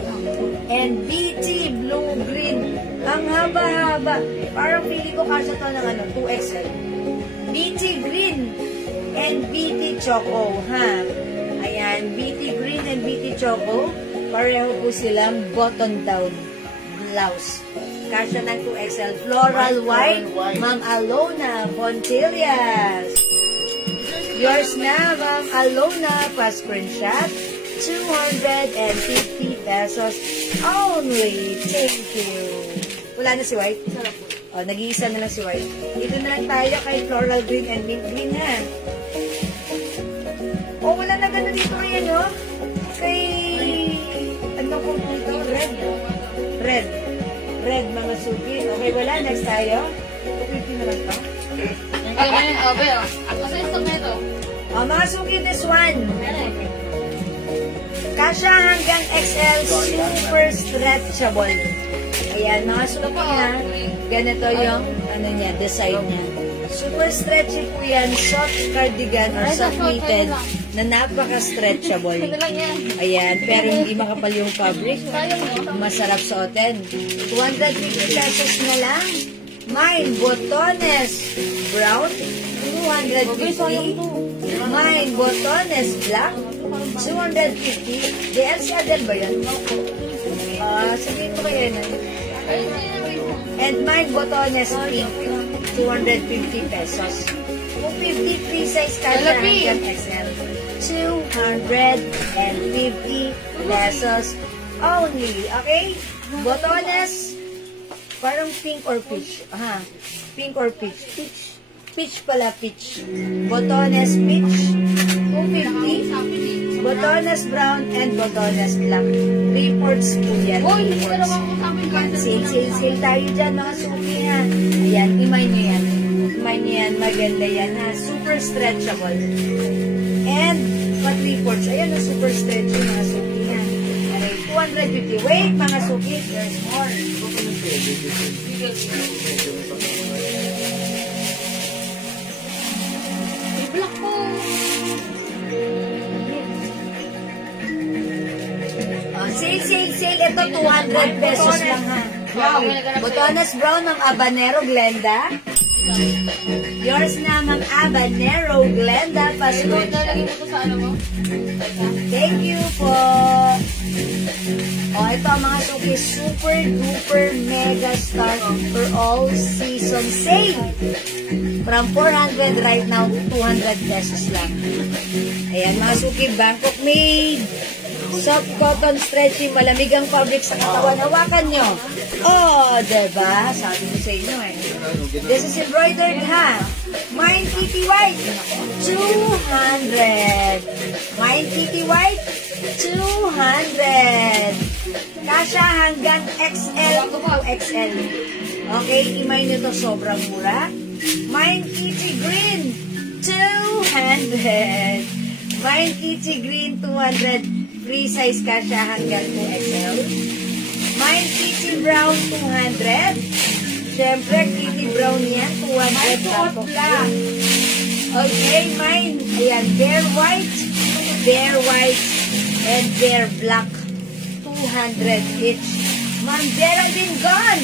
and BT blue green. Ang haba-haba. Parang feeling ko kasya to ng 2XL. BT green and BT Choco, ha? Ayan, BT green and BT Choco. Pareho po silang button down blouse. Kasya ng 2XL. Floral white, Ma'am Alona Fontillas. Yours na, Ma'am Alona, pa-screenshot. 250 pesos only. Thank you. Wala na si White? Nag-iisa na lang si White. Dito na lang tayo kay floral green and mint green, ha? Wala na gano'n dito ngayon, no? Kay, ano kung dito? Red. Red, mga suki. Okay, wala. Next tayo. 250 na lang to. Mga suki, this one. Kasya hanggang XL, super stretchable. Ayan, mga suki na. Ganito yung, design niya. Super stretchy po yan. Soft cardigan or soft knitted na napaka-stretchable. Ayan, pero hindi makapal yung fabric. Masarap suotin. 250 pesos na lang. Mine, botones brown, 250. Mine, botones black, 250. DLCR din ba yun? Sabihin mo kaya na. And mine botones pink, 250 pesos. Kung 50 free size kasha hanggang XL, 250 pesos only. Okay? Botones, parang pink or peach. Aha. Pink or peach. Peach. Peach pala, peach. Botones peach, 250. Botones brown and botones black. Reports po yan. Reports. Sale tayo dyan, mga suki ha. Ayan, imay nyo yan. Imay nyo yan, maganda yan ha. Super stretchable. And, what reports? Ayan, super stretchy, mga suki ha. Aray, 250. Wait, mga suki, there's more. I-block ko. Sale. Ito, 200 pesos lang ha. Wow. Botones brown ng Habanero Glenda. Yours na, Ma'am Habanero Glenda. Ito, nalagay mo to sa ano mo? Thank you po. Ito mga suki, super duper mega star for all season sale. From 400 right now, 200 pesos lang. Ayan mga suki, Bangkok made. Soft cotton stretchy, malamig ang fabric sa katawan. Hawakan nyo. Oh, diba? Sabi ko sa inyo eh. This is embroidered ha. Mine Kitty White, 200. Mine Kitty White, 200. Kasha hanggang XL to XL. Okay, imay nyo to, sobrang mura. Mine Kitty Green, 200. Mine Kitty Green, 200. Free size kasha hanggang 2XL. Mine Kitty Brown, 200. Siyempre, Kitty Brown yan, 200. Tapos black. Okay, mine. Ayan, Bear White, and Bear Black. 200 each. Ma'am Geraldine Gone.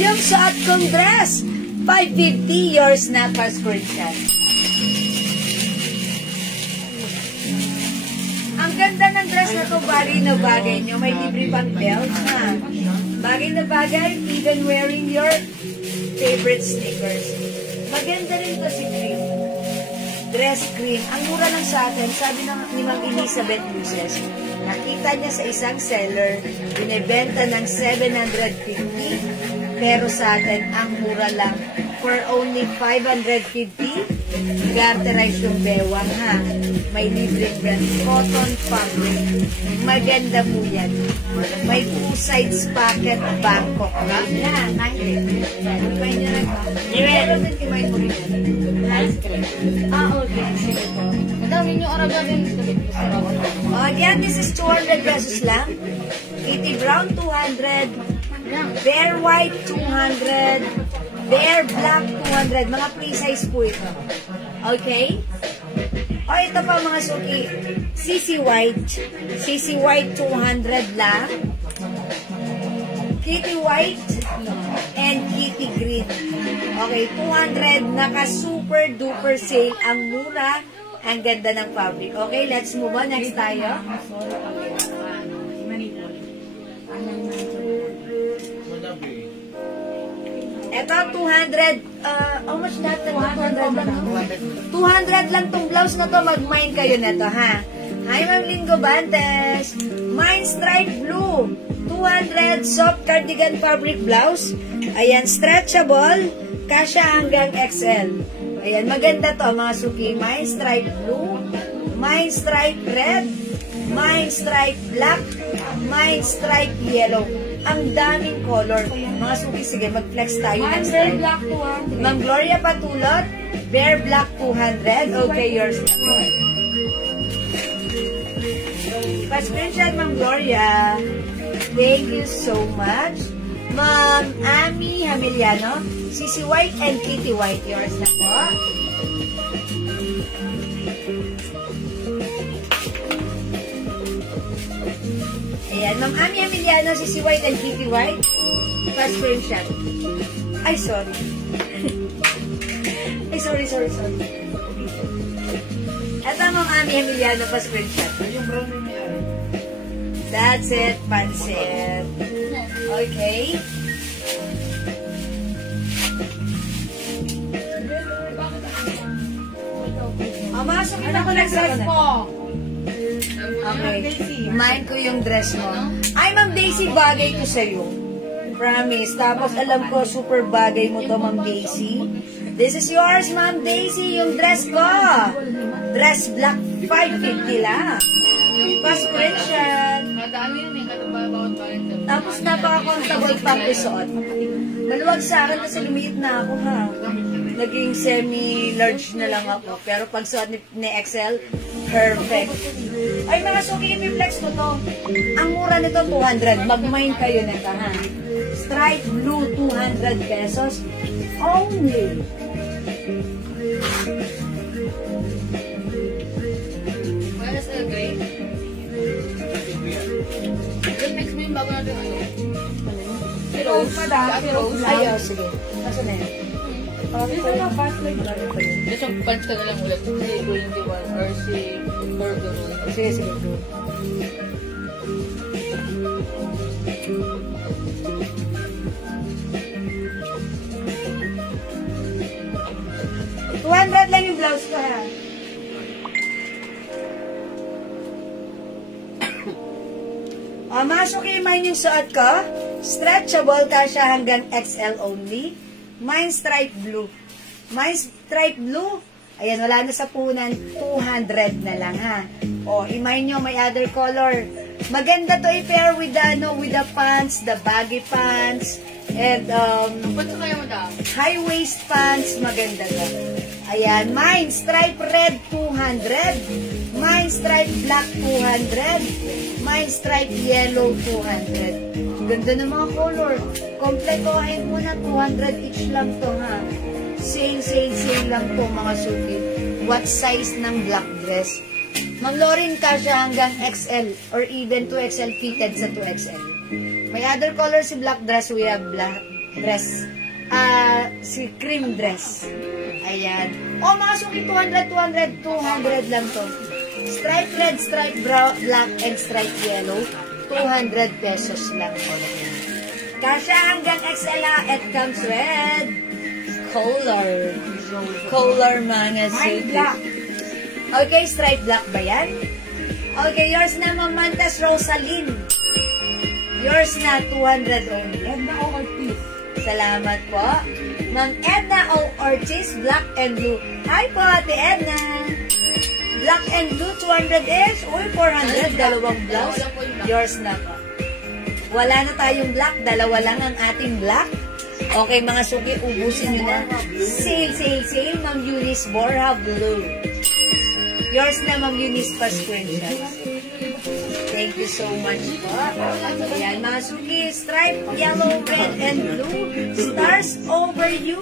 Yung suot kong dress, 550. Yours na pa screenshot. Ang ganda ng dress na to, bagay na bagay nyo. May libre pang belt, ha? Bagay na bagay, even wearing your favorite sneakers. Maganda rin to si cream. Dress cream. Ang mura lang sa atin, sabi ni Ma'am Elizabeth Luces, nakita niya sa isang seller, binibenta ng 750, pero sa atin, ang mura lang, for only 550, garterize yung bewang, ha? May libre brand, cotton fabric. Maganda po yan. May 2 sides pocket, Bangkok. Yan, nakikita. May nyo rin ba? Meron din kimay po rin. Okay. Sige po. Madami yung araga din. Yan, this is 200 pesos lang. Kitty Brown, 200. Bear White, 200. Bear Black, 200. Mga free size po ito. Okay? Ito pa mga suki. CC White. CC White, 200 lang. Kitty White and Kitty Green. Okay, 200. Naka super duper sale. Ang mura. Ang ganda ng fabric. Okay, let's move on. Next tayo. Ito, 200. How much that? 200 lang tong blouse na to. Mag-mine kayo na to, ha? Hi, Ma'am Lingo Bantes. Mine stripe blue. 200 soft cardigan fabric blouse. Ayan, stretchable. Kasha hanggang XL. Ayan, maganda to, mga suki. Mine stripe blue. Mine stripe red. Mine stripe black. Mine stripe yellow. Ang daming color. Mga suki, sige, mag-flex tayo. Bear Black 200. Ma'am Gloria Patulot, Bear Black 200. Okay, yours na po. Pa-screenshot, Ma'am Gloria. Thank you so much. Ma'am Ami Hamiliano, CC White and Kitty White. Yours na po. Ayan, Ma'am Ami Emiliano, CC White and Kitty White. Pa-screenshot. Ay, sorry. Ay, sorry. Ito, Ma'am Ami Emiliano, pa-screenshot. That's it, pansit. Okay. Masukin Ano ako ko ng ng dress mo? Okay. Mine ko yung dress mo. Ay, Ma'am Daisy, bagay ko sa'yo. Promise. Tapos alam ko, super bagay mo to, Ma'am Daisy. This is yours, Ma'am Daisy, yung dress ko. Dress black, 550 lang. Pa-screenshot. Madami yun eh, katubawat pa rin. Tapos napaka-comfortable pang isuot. Maluwag sa akin kasi lumiit na ako, ha. Naging semi-large na lang ako. Pero pag suot ni XL, perfect. Ay, mga suki, i-flex ko to. Ang mura nito, 200. Mag-mine kayo nito, ha. Stripe blue, 200 pesos. Only. Wala sa gray. Yung next mo yung bago natin ano? Si Rose. Si Rose. Ayaw, sige. Kaso na yan. Dito na fast like that. Just yung punch ka na lang ulit. Si Golden Diwan or si Burger. Sige, sige. $200 lang yung blouse ko, ha. Masok yung mine yung suot ko. Stretchable ka siya hanggang XL only. Mine stripe blue. Mine stripe blue. Ayan, wala na sa punan. 200 na lang, ha. O, i-mine nyo, may other color. Maganda to i-pair with the, with the pants, the baggy pants, and, Punta kayo mo daw. high waist pants, maganda to. Ayan, mine stripe red 200, mine stripe black 200, mine stripe yellow 200. Ganda ng mga color. Kompletohin mo na 200 each lang to, ha. Sale lang to, mga suki. What size ng black dress? Ma'am Lauren, kasya hanggang XL or even 2XL fitted sa 2XL. May other color si black dress. We have black dress. Si cream dress. Ayan. O, mga suki, 200 lang to. Stripe red, stripe black, and stripe yellow. 200 pesos lang. Kasya hanggang XL, it comes red. Color mga suki. Okay, stripe black ba yan? Okay, yours na, Ma'am Mantas Rosaline. Yours na, 200 only. Edna O. Ortiz. Salamat po. Ma'am Edna O. Ortiz, black and blue. Hi po, Ate Edna. Black and blue, 200 is. Uy, 400, dalawang blouse. Yours na po. Wala na tayong black, dalawa lang ang ating black. Okay, mga suki, ubusin nyo na. Sale, Ma'am Eunice Borja, blue. Yours na, Ma'am Eunice, pa-screenshot. Thank you so much po. Ayan, mga suki, stripe, yellow, red, and blue. Stars over you.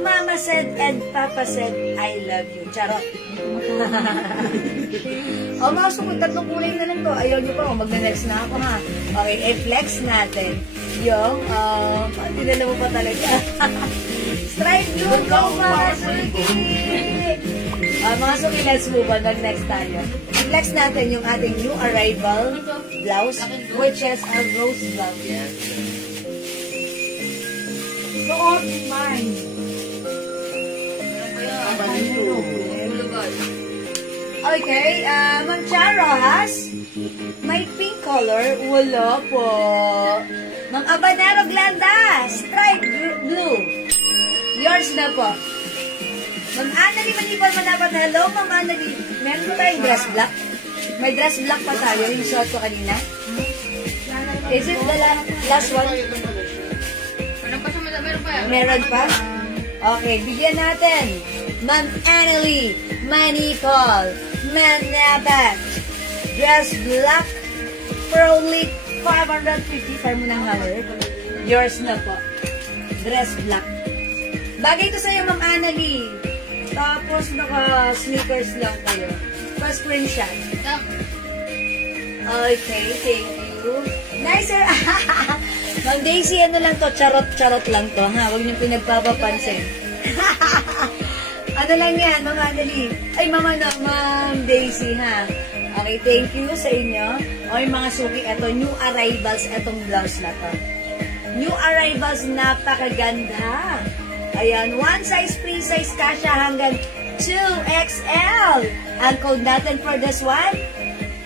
Mama said and Papa said, I love you. Charot. O, mga suki, tatlong kulay na lang to. Ayaw nyo pa, magna-next na ako, ha. Okay, i-flex natin yung, dinala mo pa talaga. Stripe blue, go, mga suki. Mga suki, let's move on. Next tayo. I-flex natin yung ating new arrival blouse, which is a rose blouse. Suot mine. Okay, Ma'am Charo has may pink color. Wala po. Ma'am Abanero Glanda, stripe blue. Yours na po. Ma'am Annalie Manipal Manapat, hello, Ma'am Annalie. Meron ba tayong dress black? May dress black pa tayo, yung suot ko kanina. Is it the last one? Meron pa? Okay, bigyan natin. Ma'am Annalie Manipal Manapat. Dress black for only 550. Try mo ng hanger. Yours na po. Dress black. Bagay to sa'yo, Ma'am Annalie. Tapos, naka-sneakers lang kayo. Pa-screenshot. Okay, thank you. Nice, sir. Ma'am Daisy, ano lang to? Charot-charot lang to, ha? Huwag niyong pinagpapapansin. Ano lang yan, Ma'am Annalie? Ay, Ma'am Daisy, ha? Okay, thank you sa inyo. Okay, mga suki, eto, new arrivals, etong blouse na to. New arrivals, napakaganda. Ayan, one size, free size, kasya hanggang 2XL. Ang code natin for this one,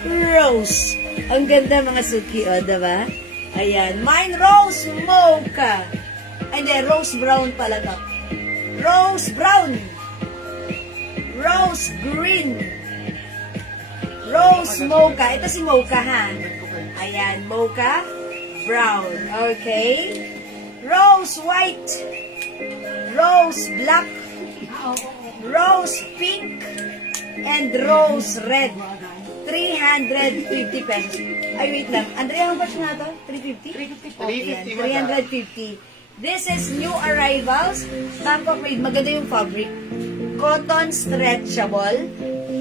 Rose. Ang ganda mga suki, o, diba? Ayan. Mine, Rose Mocha. Hindi, Rose Brown pala to. Rose Brown. Rose Green. Rose Mocha. Ito si Mocha, ha? Ayan, Mocha Brown. Okay. Rose White. Rose Black. Rose Pink. And Rose Red. 350 pesos. Ay, wait lang. Andrea, how much na ito? 350? 350. 350. This is new arrivals. Bangkok made. Maganda yung fabric. Cotton stretchable.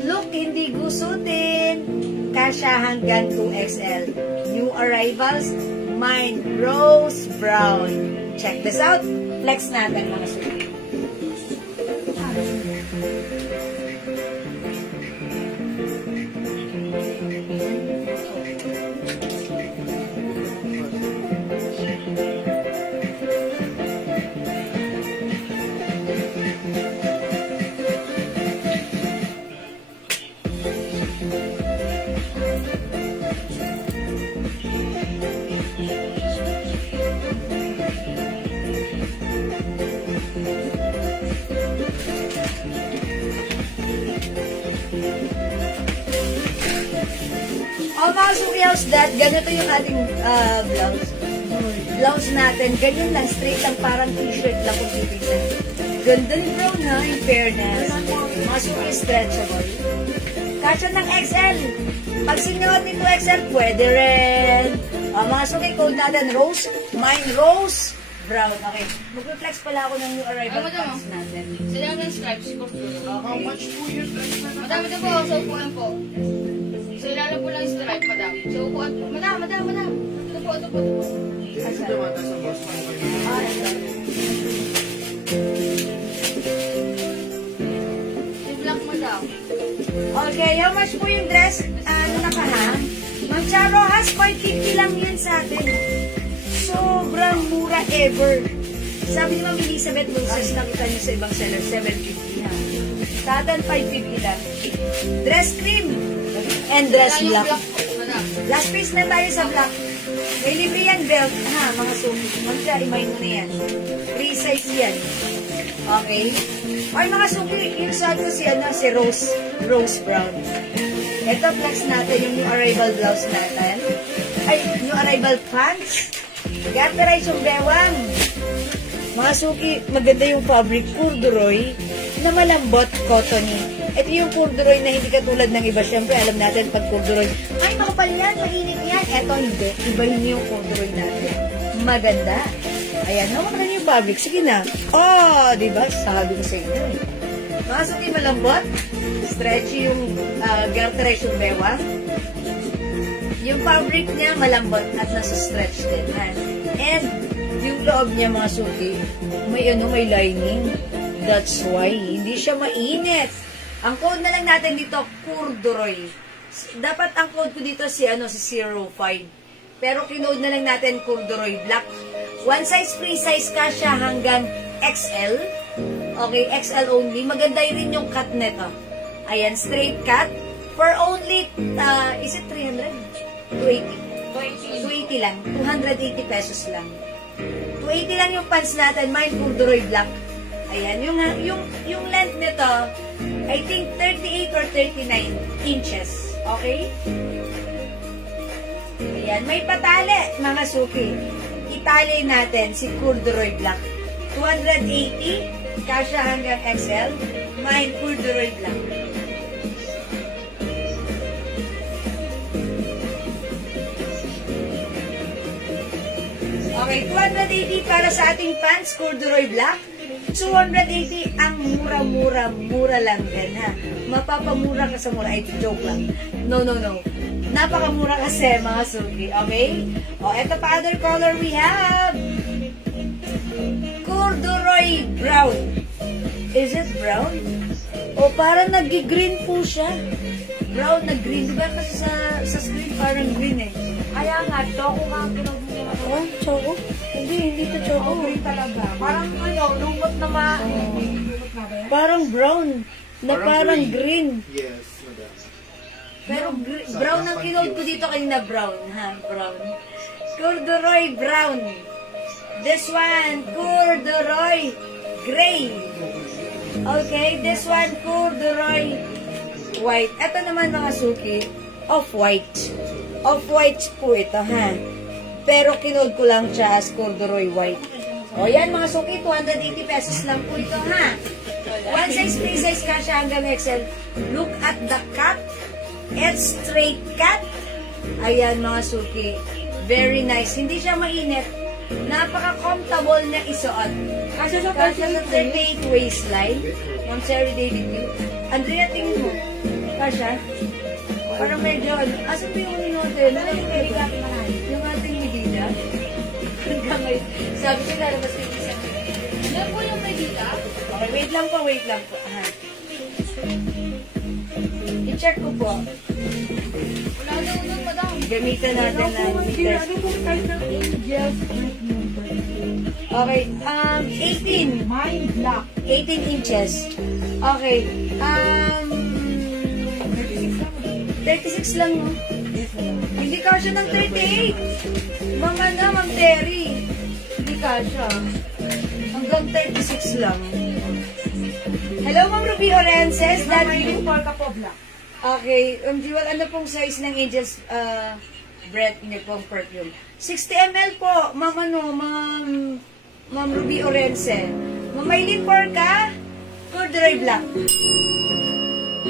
Look, hindi gusutin. Kasya hanggang 2XL. New arrivals. Mine, Rose Brown. Check this out. Flex natin mga suki. Mga suki house dad, ganito yung ating blouse. Blouse natin, ganyan lang, straight lang, parang t-shirt lang kung titignan. Ganda yung brown ha, in fairness. Mga suki stretchable. Kasya ng XL. Pag sinuot nito XL, pwede rin. Mga suki, code natin, Rose. Mine, Rose. Brown. Okay. Mag-reflex pala ako ng new arrival pants natin. Sila ng stripes ko. How much po yun? Madami na po, sa upuan po. So, ilala po lang yung stripe, madam. So, upuan po. Madam. Ito po. Yung black, madam. Okay, how much po yung dress? Ano na ka ha? Ma'am Charo, has 550 lang yan sa atin. Sobrang mura ever. Sabi ni Ma'am Elizabeth Moses, nakita niyo sa ibang seller, 750 ha. Sa atin, 550 lang. Dress cream and dress black. Last piece na tayo sa black. May libre yan belt. Ha, mga suki. Ma'am Charo, imayin mo na yan. Free size yan. Okay? Ay, mga suki, yung sa atin si Rose Brown. Ito, flex natin yung new arrival blouse natin. Ay, new arrival pants. Garterized yung bewang. Mga suki, maganda yung fabric, corduroy, na malambot, cottony. Ito yung corduroy na hindi katulad ng iba. Siyempre, alam natin pag corduroy, ay, makapal yan, mainit yan. Ito, hindi. Iba yun yung corduroy natin. Maganda. Ayan, naman yung fabric. Sige na. Oh, diba? Sabi ko sa inyo. Mga suki, malambot. Stretchy yung garterized yung bewang. Yung fabric niya malambot at nasa-stretch din. And yung loob niya mga suki, may lining. That's why hindi siya mainit. Ang code na lang natin dito, corduroy. Dapat ang code ko dito si 05. Pero kinode na lang natin corduroy black. One size free size ka siya hanggang XL. Okay, XL only. Maganda rin yung cut nito. Ayan, straight cut. For only, is it 300? 280 lang. 280 pesos lang. 280 lang yung pants natin. Mine corduroy black. Ayan. Yung length nito, I think 38 or 39 inches. Okay? Ayan. May patali, mga suki. Itali natin si corduroy black. 280. Kasya hanggang XL. Mine corduroy black. Okay, 280 para sa ating pants, corduroy black. 280 ang mura lang yan, ha. Mapapamura ka sa mura. Ay, joke lang. No. Napakamura kasi, mga suki. Okay? O, eto pa, other color we have. Corduroy brown. Is it brown? O, parang nag-green po siya. Brown na green. Diba kasi sa screen parang green eh. Kaya nga, choco nga ang pinag Oh, choco? Hindi to choco. Green talaga. Parang lumot na lumot na ba yan? Parang brown. Na parang green. Yes, madam. Pero brown ang kinold ko dito kanina, brown. Ha, brown. Corduroy brown. This one, corduroy gray. Okay, this one, corduroy white. Ito naman mga suki, off-white. Off-white po ito, ha. Pero kinold ko lang siya as corduroy white. O yan mga suki, 280 pesos lang po ito, ha. One size, free size ka siya hanggang XL. Look at the cut. It's straight cut. Ayan mga suki. Very nice. Hindi siya mainit. Napaka-comfortable niya isuot. Kasi sa 38 waistline. Ma'am Sherry David Yu. Andrea, tingin mo. Kasha? Parang medyo, asan mo yung hotel? Yung ating Medina. Hanggang ngayon. Sabi ko, lalabas ko yung isang Medina. Yan po yung Medina? Okay, wait lang po. Aha. I-check ko po. Wala daw doon, madam. Gamitan natin na meters. Okay, 18. Mine black. 18 inches. Okay, 36 lang, no? Hindi kasya ng 38. Ma'am Terry. Hindi kasya. Hanggang 36 lang. Hello, Ma'am Ruby Orenses. Mine polka po black. Okay, Jewel, ano pong size ng Angel's breath niyo pong perfume? 60 ml po, Ma'am Ruby Orense. Ma'am Maylin Porca, corduroy black.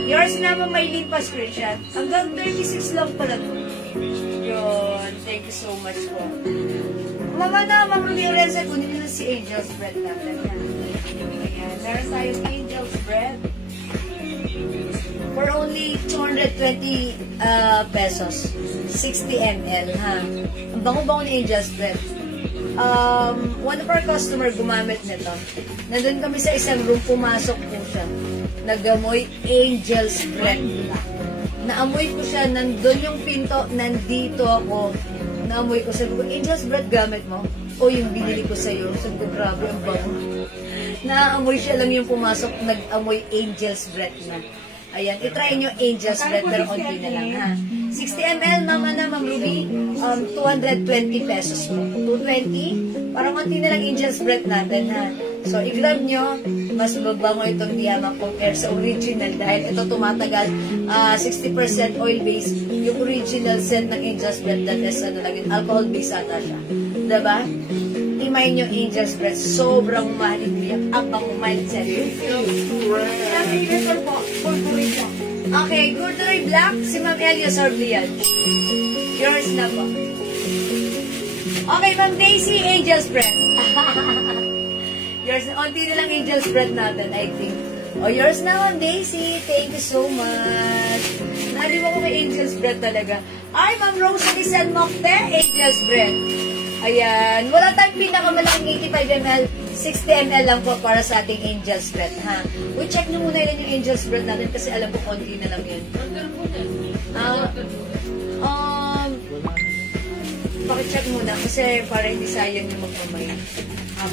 Yours na, Ma'am Maylin pa screenshot. Hanggang 36 lang pala to. Yun, thank you so much po. Ma'am Ruby Orense, kunin nyo si Angel's breath natin. Ayan, meron tayong Angel's breath. For only 220 pesos. 60 ml, ha? Ang bango-bango ni Angel's Breath. One of our customer gumamit nito. Nandun kami sa isang room, pumasok po siya. Nagamoy Angel's Breath. Naamoy ko siya, nandun yung pinto, nandito ako. Naamoy ko, sabi ko, Angel's Breath gamit mo? O yung binili ko sa'yo. Sabi ko, grabe, ang bango. Naamoy siya lang yung pumasok, nag-amoy Angel's Breath na. Ayan, itry nyo Angel's Breath, pero konti na lang, ha. 60 ml, Ma'am Ruby, 220 pesos po. 220, parang konti na lang Angel's Breath natin, ha. So, i-grab nyo, mas mabango itong Diamant compare sa original dahil ito tumatagal, 60% oil-based. Yung original scent ng Angel's Breath, that is, alcohol-based ata siya. Diba? Imay nyo Angel's Breath, sobrang mahalin niya. Ang mindset. Okay, corduroy black, si Ma'am Elia Sorblian. Yours na po. Okay, Ma'am Daisy, Angel's Breath. Yours na, onti na lang Angel's Breath natin, I think. Yours na, Ma'am Daisy. Thank you so much. Nari mo ko may Angel's Breath talaga. Ay, Ma'am Rosalie San Mocte, Angel's Breath. Ayan. Wala tayong pinakamalaking 85 ml. 60 ml lang po para sa ating Angel's Breath, ha? Uy, check nyo muna yun yung Angel's Breath natin kasi alam ko konti na lang yun. Pakicheck muna kasi para hindi sayang yung magmamay.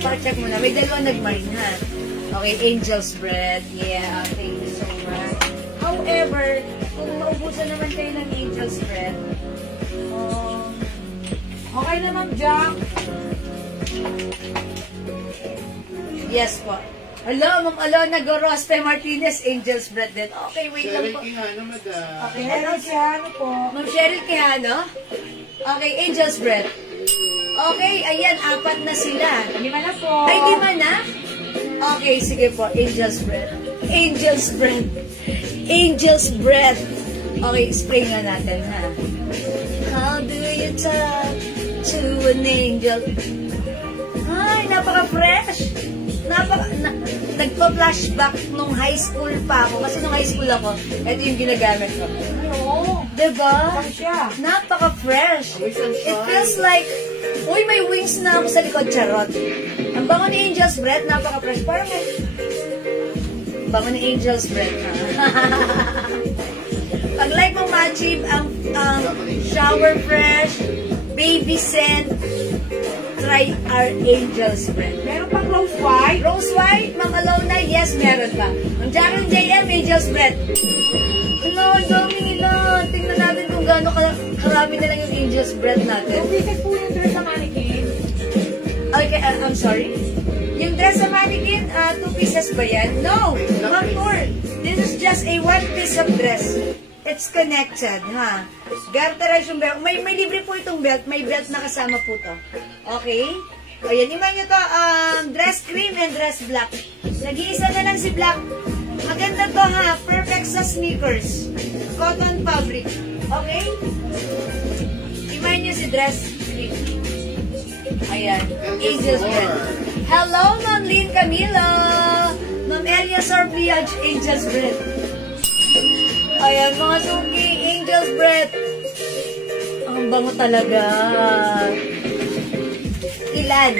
Pakicheck muna. May dalawang nagmine, ha? Okay, Angel's Breath. Yeah, thank you so much. However, kung maubusan naman kayo ng Angel's Breath, Okay na, Ma'am Jack. yes po. Hello, Ma'am Alona Gorospe Martinez, Angel's Breath din. Okay, wait lang po. Okay, hello. Ano po? Ma'am Cheryl Quijano. Okay, Angel's Breath. Okay, ayan, 4 na sila. 5 na po. Ay, 5 na? Okay, sige po, Angel's Breath. Angel's Breath. Angel's Breath. Okay, spray nga natin, ha? How do you talk to an angel? Ay, napaka-fresh. Nagpa-flashback nung high school pa ako. Kasi nung high school ako, ito yung ginagamit ko. Oo. Diba? Siya. Napaka-fresh. It feels like, uy, may wings na ako sa likod, charot. Ang bango ni Angel's Breath, napaka-fresh. Parang may bango ni Angel's Breath, ha? Pag like mong ma-achieve ang shower fresh, baby scent, try try our Angel's Bread. Meron pang rose white. Rose white, Ma'am Alona, yes, meron pa. Ang Jacqueline JM, Angel's Bread. Ano, ang dami nila. Tingnan natin kung gaano karami na lang yung Angel's Bread natin. 2 pieces po yung dress sa mannequin. Okay, I'm sorry. Yung dress sa mannequin, 2 pieces ba yan? No, not more. This is just a 1 piece of dress. It's connected, ha? Garterize yung belt. May libre po itong belt. May belt na kasama po to. Okay? O yan, iman nyo to, dress cream and dress black. Nag-iisa na lang si black. Maganda to, ha? Perfect sa sneakers. Cotton fabric. Okay? Iman nyo si dress cream. Ayan. Angel's Bread. Hello, Ma'am Lynn Camilo. Ma'am Eliasor Pliage, Angel's Bread. Ayan, mga suki, Angel's Bread. Ang bango talaga. Ilan?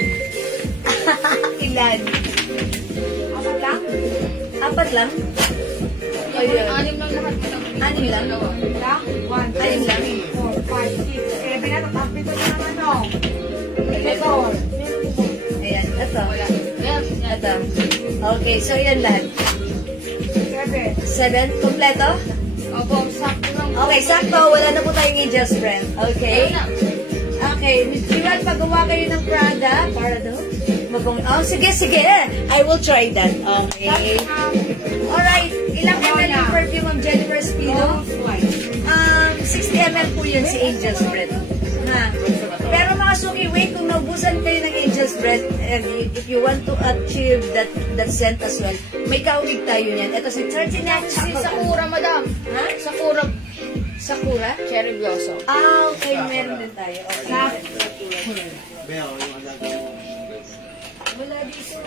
Ilan? 4 lang. 4 lang? Ayan. 6 lang lahat. 6 lang? Lang. 1, 6 lang? 4, 5, 6, 7 na. Tatapit na naman, no? Ito. Ayan, ito. Yes. Ito. Okay, so yan lahat. 7? Kompleto? Opo, sakto lang. Okay, sakto. Wala na po tayong Angel's Bread. Okay? Okay. Iwan, pagawa kayo ng Prada. Prada? Oh, sige, sige. I will try that. Okay. Alright. Ilang ml yung perfume ng Jennifer Spino? 60 ml po yun si Angel's Bread. Ha? Pero mga suki, wait, kung naubusan kayo ng Angel's Bread, and if you want to achieve that scent as well, may kaulig tayo yan. Ito si 30 natin Si Sakura, madam. Ha? Sakura. Sakura? Cherry blossom. Ah, okay. Meron din tayo. Okay. Wala dito.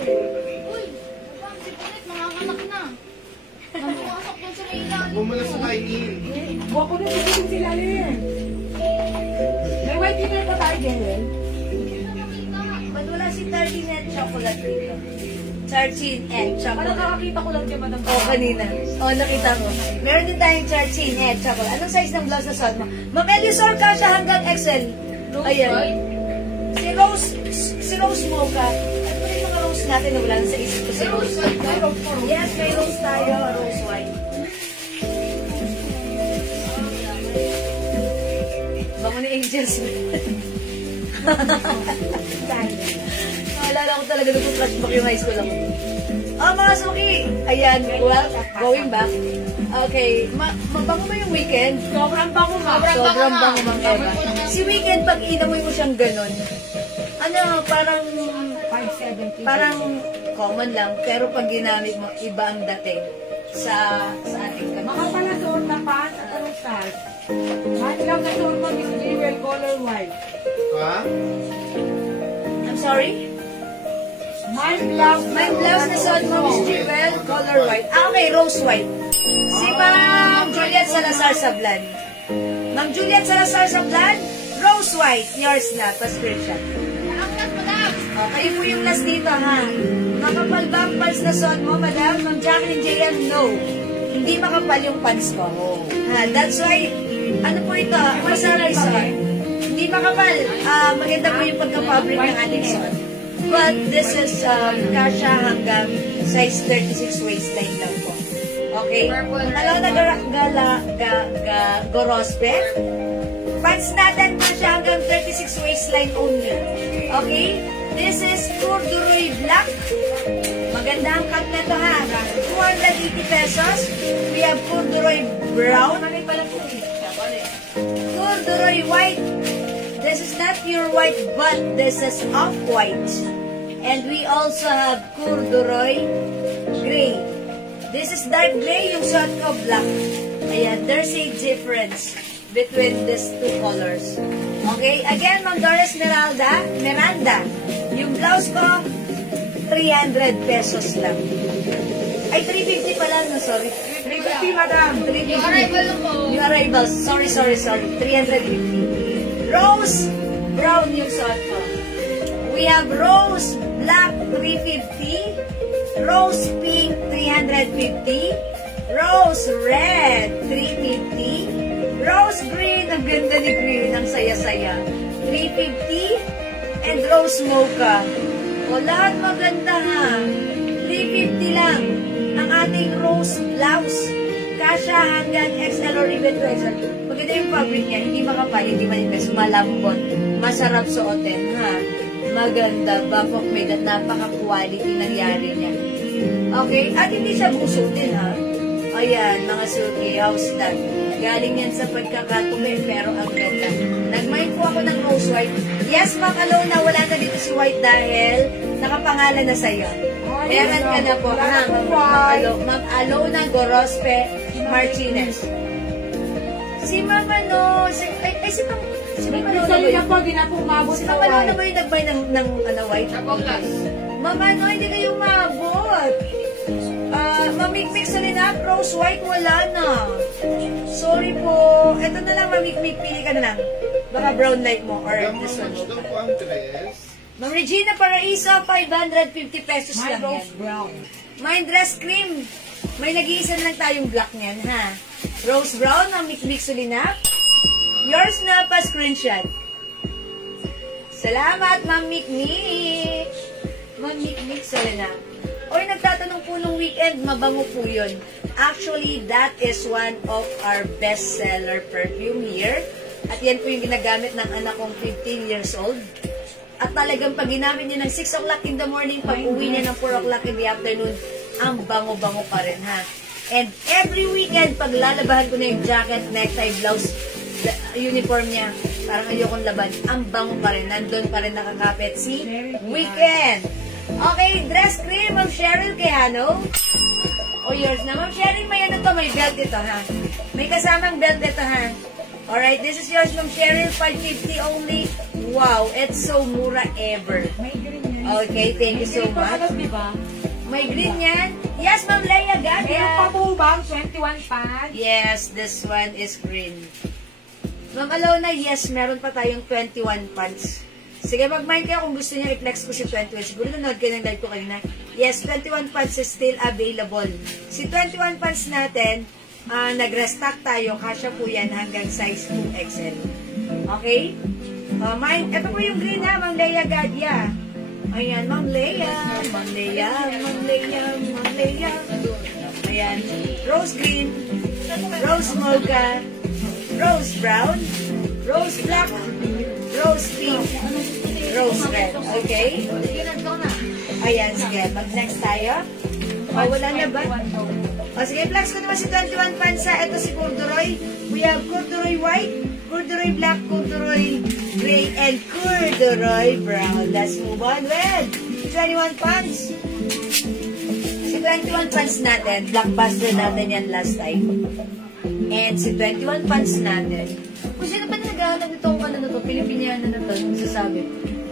Uy, madam, si Pulit, manganganak na. Namuasok dun sa ilalim. Bumula sa kainin. Huwag ko na sigurong sila rin. May white dinner pa tayo, Jenel. Ba't wala si 30 net chocolate dito? 13 and Parang chocolate. nakakita ko lang dyan, madam. Oh, kanina. Oh, nakita mo. Meron din tayong 13 and chocolate. Anong size ng blouse na suot mo? Ma'am Elisor, kasha hanggang XL. Ayan. Si Rose Mocha. Ano ba yung mga rose natin na wala sa isip ko si Rose? Yes, may rose tayo. Rose white. Bango ni Angel's Naalala ko talaga nung flashback yung high school ako. Oh, mga suki! Ayan, well, going back. Okay, mabango ba yung Weekend? Sobrang bango, ma. Sobrang bango, Ma'am Eva. Si Weekend, pag inamoy mo siyang ganon, ano, parang 570. common lang, pero pag ginamit mo, iba ang dating sa ating kamay. Makapal na suot na pants at anong style. Mahal lang na suot mo, Miss Jewel, color white. Ha? I'm sorry? My blouse Na suot mo, Miss Jewel, color white. Ah, okay, rose white. Si Ma'am Juliet Salazar Sablan. Ma'am Juliet Salazar Sablan, rose white. Yours na, pa-screenshot. Oh, kayo po yung last dito, ha? Makapal ba ang pants na suot mo, madam? Ma'am Jacqueline JM, no. Hindi makapal yung pants ko. Ha, that's why, ano po ito? Masarap suot. Hindi makapal. Maganda po yung pagka-fabric ng ating suot. But this is kasha hanggang size 36 waistline lang po. Okay? Alaw na gorospe. Pants natin kasha hanggang 36 waistline only. Okay? This is corduroy black. Maganda ang cut na ito, ha? 280 pesos. We have corduroy brown. Corduroy white. This is not pure white, but this is off-white. And we also have corduroy gray. This is dark gray, yung suot ko black. Ayan, there's a difference between these two colors. Okay, again, Ma'am Doris Miranda. Yung blouse ko, 300 pesos lang. Ay, 350 pala, no, sorry. 350, madam. 350. Yung arrival ko. Yung arrival, sorry. 350. Rose brown yung suot ko. We have rose black, 350. Rose pink, 350. Rose red, 350. Rose green, ang ganda ni green, ang saya-saya. 350. and rose mocha. O, lahat maganda ha. 350 lang ang ating rose blouse. Kasha hanggang XL or even 2XL. Maganda yung fabric niya, hindi makapal, hindi manipis, malambot. Masarap suotin ha. Maganda, buff of made at napaka-quality nangyari niya. Okay? At hindi siya buso din ha. Ayan, mga suki, how's that? Galing yan sa pagkakatuloy, pero ang ganda. Nag-mind po ako ng rose white. Yes, Ma'am Alona, wala na dito si white dahil nakapangalan na sa'yo. Meron ka na po, Ma'am Alona Gorospe Martinez. Si Ma'am ano, si Ma'am Alona ba yun? Si Ma'am Alona ba yung nag-buy ng white? Ma'am ano, hindi kayo umabot. Mamikmik sa linap, rose white, wala na. Sorry po. Ito na lang, mamikmik, pili ka na lang. Baka brown light mo, or this one. Ma'am Regina Paraiso, 550 pesos lang yan. May dress cream. May nag-iisa lang tayong black niyan, ha? Rose brown, mamikmik sa linap. Yours na pa, screenshot. Salamat, Ma'am Mikmik. Ma'am Mikmik sa linap. Oy, nagtatanong po nung weekend, mabango po yun. Actually, that is one of our best-seller perfume here. At yan po yung ginagamit ng anak kong 15 years old. At talagang pag ginamit niya ng 6 o'clock in the morning, pag uwi niya ng 4 o'clock in the afternoon, ang bango-bango pa rin, ha? And every weekend, pag lalabahan ko na yung jacket, necktie, blouse, uniform niya, parang ayokong laban, ang bango pa rin. Nandun pa rin nakakapit si weekend. Okay, dress cream, Ma'am Cheryl Quijano. O yours na. Ma'am Cheryl, may ano to, may belt ito, ha? May kasamang belt ito, ha? Alright, this is yours, Ma'am Cheryl, 550 only. Wow, it's so mura ever. May green yan. Okay, thank you so much. May green yan. Yes, Ma'am Leia, got Meron pa po bang 21 pants? Yes, this one is green. Ma'am Alona, yes, meron pa tayong 21 pants. Sige, mag-mind kayo kung gusto niya i-flex ko si 21. Siguro nanood kayo ng live ko kanina. Yes, 21 pants is still available. Si 21 pants natin, nag-restock tayo. Kasya po yan hanggang size 2XL. Okay? Ito po yung green ha, Ma'am Leia Gadia. Ayan, Ma'am Leia. Ma'am Leia, Ma'am Leia, Ma'am Leia. Ayan, rose green, rose mocha, rose brown, rose black, rose pink, rose red. Okay? Ayan, sige. Mag-next tayo. Wala na ba? Sige, flex ko naman si 21 pansa. Ito si corduroy. We have corduroy white, corduroy black, corduroy gray, and corduroy brown. Let's move on with 21 pants. Si 21 pants natin, blockbuster natin yan last time. And si 21 pants natin, kung sino pa naghahanap nito, ano na to, Pilipiniana na to, sasabi.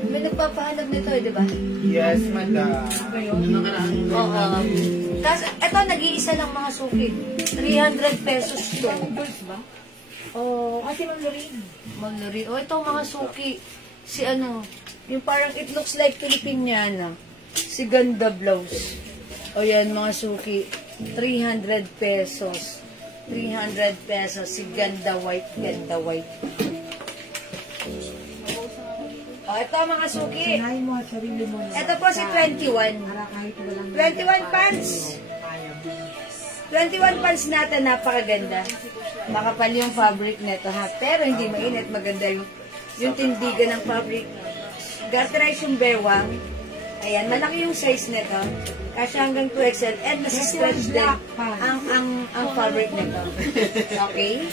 May nagpapahanap nito di ba? Yes, madam. Oo. Tapos, ito, nag-iisa lang mga suki. 300 pesos to. ba? Oo. Kasi Ma'am Lorraine. Ma'am Lorraine. Oh, ito mga suki. Si ano, yung parang it looks like Filipiniana. Si ganda blouse. O yan, mga suki. 300 pesos. 300 pesos. Si ganda white, ganda white. O, ito mga suki. Sinahin mo at sarili mo. Ito po si 21. Para kahit walang 21 pants. 21 pants natin, napakaganda. Makapal yung fabric nito ha. Pero hindi mainit, maganda yung tindigan ng fabric. Garterize yung bewang. Ayan, malaki yung size nito. Kasi hanggang 2XL. And nasa-stretch din ang fabric nito. Okay?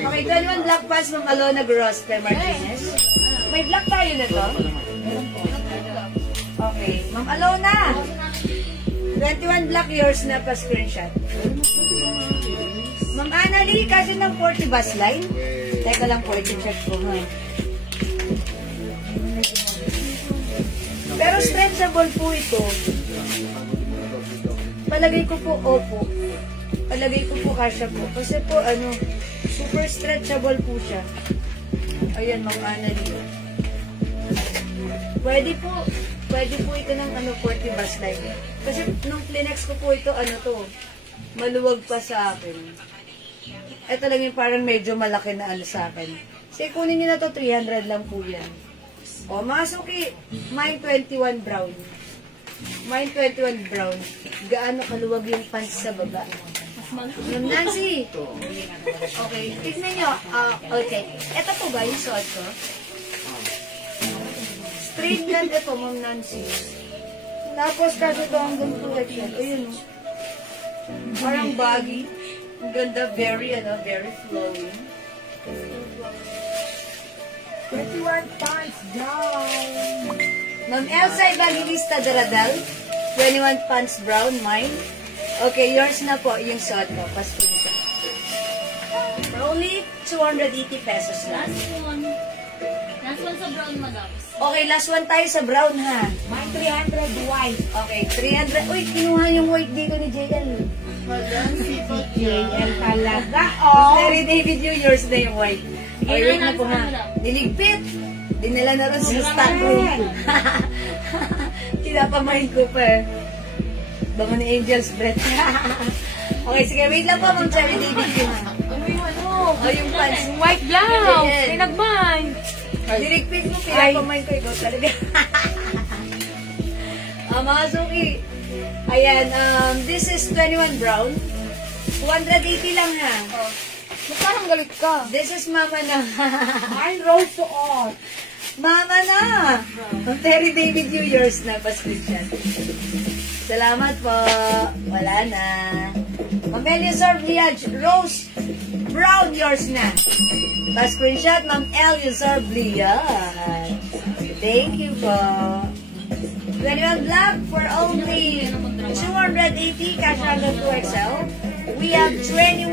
Okay, 21 black pants ng Alona Grospe Martinez. May black tayo nito. Okay, Ma'am Alona. 21 black, yours na pa screenshot. Ma'am Annalie, kasi ng 40 bus line. Teka lang po, i-check ko ha. Pero stretchable po ito. Palagay ko po, opo. Palagay ko po kasya po. Kasi po, super stretchable po siya. Ayan, Ma'am Annalie. Pwede po ito ng 40 bus line. Kasi nung Kleenex ko po ito, maluwag pa sa akin. Ito lang yung parang medyo malaki na sa akin. Kasi kunin nyo na to, 300 lang po yan. O, mga suki, mine 21 brown. Mine 21 brown. Gaano kaluwag yung pants sa baba? Ma'am Nancy. Okay, tignan nyo. Okay. Ito po ba yung suot ko? Straight lang ito, Ma'am Nancy. Tapos, kasi ito hanggang 2XL. Ayun, oh. Parang baggy. Ang ganda, very flowing. 21 pants down. Ma'am Elsa Evangelista Daradal, 21 pants brown, mine. Okay, yours na po yung suot ko. Pasting ko. For only 280 pesos lang. Last one sa brown, madam. Okay, last one tayo sa brown, ha? Mine 300 white. Okay, 300. Uy, kinuha yung white dito ni JL. JL talaga, oh. Mary David, yours na yung white. Okay, wait na po, ha? Niligpit. Dinala na rin sa stock room. Kinapamahin ko pa, eh. Bango ni Angel's breath. Okay, sige, wait lang po, Ma'am Cherry David. Ano yung ano? Oh, yung pants. White blouse. Ayan. Pinagmine. Dirigpit mo, pinapamahin ko. Ikaw talaga. Mga suki. Ayan, this is 21 brown. 280 lang, ha? Parang galit ka. This is mama na. Mine rose to all. Mama na! Ma'am Terry David, yours na. Pa-screenshot. Salamat po. Wala na. Ma'am Eliazar Bliage, Rose Brown, yours na. Pa-screenshot, Ma'am Eliazar Bliage. Thank you po. 21 black for only 280 cash hanggang 2XL. We have 21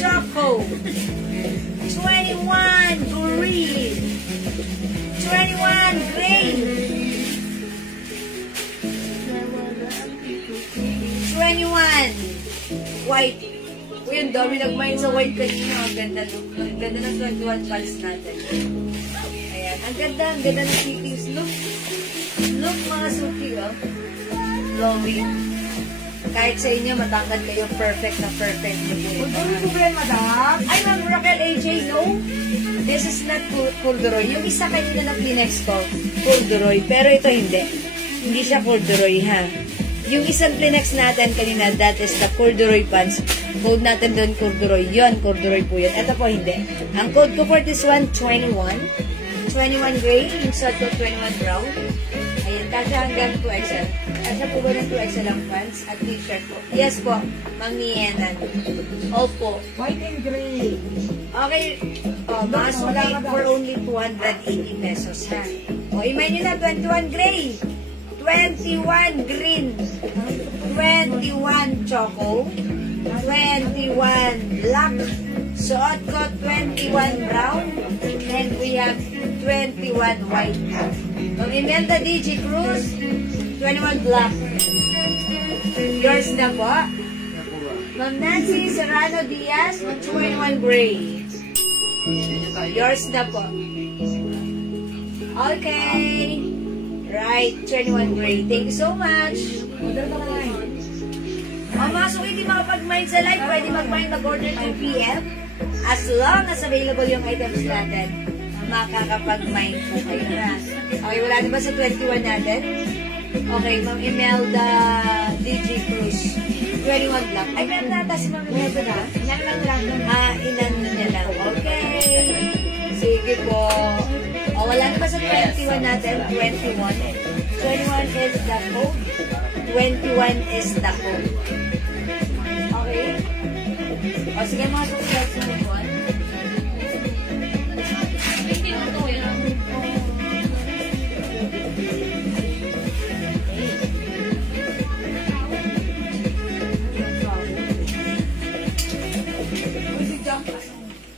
choco. 21 green. 21 gray. 21 white. Uy, ang dami nagmain sa white kanina. Ang ganda, look. Ang ganda ng 21 pants natin. Ayan. Ang ganda ng cities. Look, mga suki, oh. Flowing. Kahit sa inyo, matangkad kayo, perfect na perfect. Ano yung problema, madam? Ay, Ma'am Raquel AJ, no? This is not corduroy. Yung isa kanina na Kleenex ko, corduroy. Pero ito hindi. Hindi siya corduroy, ha? Yung isang Kleenex natin kanina, that is the corduroy pants. Code natin doon, corduroy. Yun, corduroy po yun. Ito po, hindi. Ang code ko for this one, 21. 21 gray. Yung suot ko, 21 brown. Ayan, kasi hanggang 2XL. Kasi po ba ng 2XL ang pants at t-shirt po? Yes po, Ma'am Nienan. Opo. White and gray. Okay, mga sulit for only 280 pesos, ha? O, imay nyo na, 21 gray, 21 green, 21 choco, 21 black, suot ko 21 brown, and we have 21 white. Ma'am Imelda DJ Cruz, 21 black. Yours na po. Ma'am Nancy Serrano Diaz, 21 gray. Yours na po. Okay. Right, 21 gray. Thank you so much. Mga suki, hindi makapag-mind sa live. Pwede mag-mind, mag-order 2 PM. As long as available yung items natin, makakapag-mind po kayo na. Okay, wala na ba sa 21 natin? Okay, Ma'am Imelda DJ Cruz, 21 black. Ay, meron nata si Ma'am Imelda na? Inan na niya lang. Okay. Sige po. O, wala na ba sa 21 natin? 21. 21 is the code. 21 is the code. Okay? O, sige mga susunod sa mga.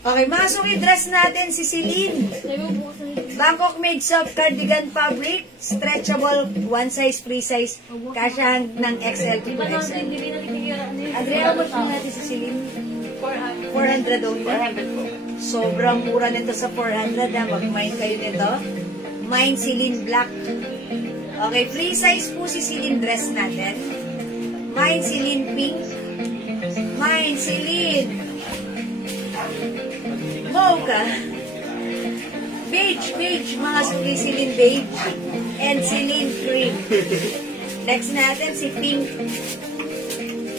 Okay, masok i-dress natin si Celine. Bangkok made soft cardigan fabric, stretchable, one size, free size, kasya ng XL to XL. Adriana, mo natin si Celine? 400 only. Sobrang mura nito sa 400. Mag-mine kayo nito. Mine Celine black. Okay, free size po si Celine dress natin. Mine Celine pink. Mine Celine mocha. Beige, mga suki, Celine Beige. And Celine Cream. Next natin, si Pink.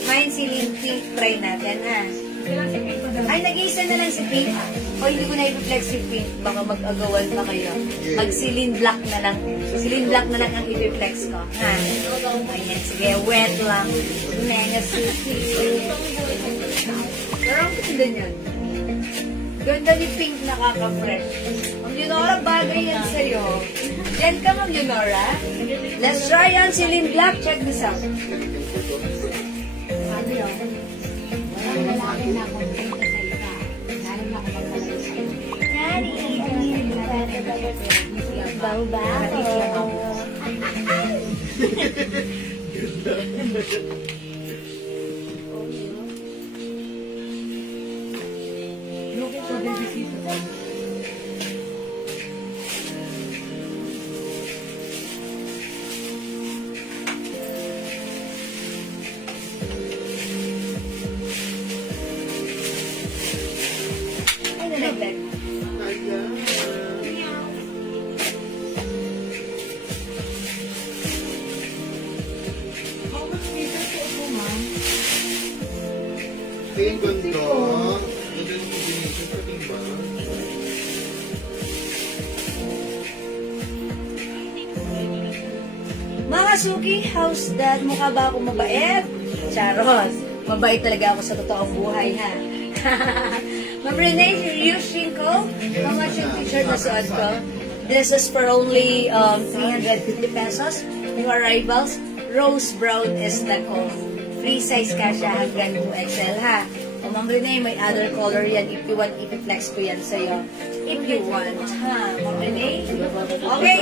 Mine, Celine Pink. Try natin, ha? Ay, nag-iisa na lang si Pink. O, hindi ko na i-reflex si Pink. Baka mag-agawan pa kayo. Mag-Celine Black na lang. Celine Black na lang ang i-reflex ko. Ha? Ayan, sige. Wet lang. Mega suki. Pero ang ganda niyan. Ganda ni Pink, nakaka-fresh. Ang Leonora, bagay yan sa'yo. Yan ka, Ma'am Leonora. Let's try on Celine Black. Check this out. Sabi yun. Walang lalaki na kompleta sa iba. Lalo na kung magpalagay. Nari, bau-bau. Looking for the visitor. Ay, nalaglag. How much meter po po, ma'am? Tingin ganito. Ito yung combination sa timba. Mga suki, how's that? Mukha ba ako mabait? Charos. Mabait talaga ako sa totoong buhay, ha? Ma'am Renee, using ko, how much yung t-shirt na suot ko? This is for only 350 pesos. New arrivals, rose brown is the code. Free size ka siya hanggang 2XL, ha? O Ma'am Renee, may other color yan. If you want, i-flex ko yan sa'yo. If you want, ha? Ma'am Renee? Okay.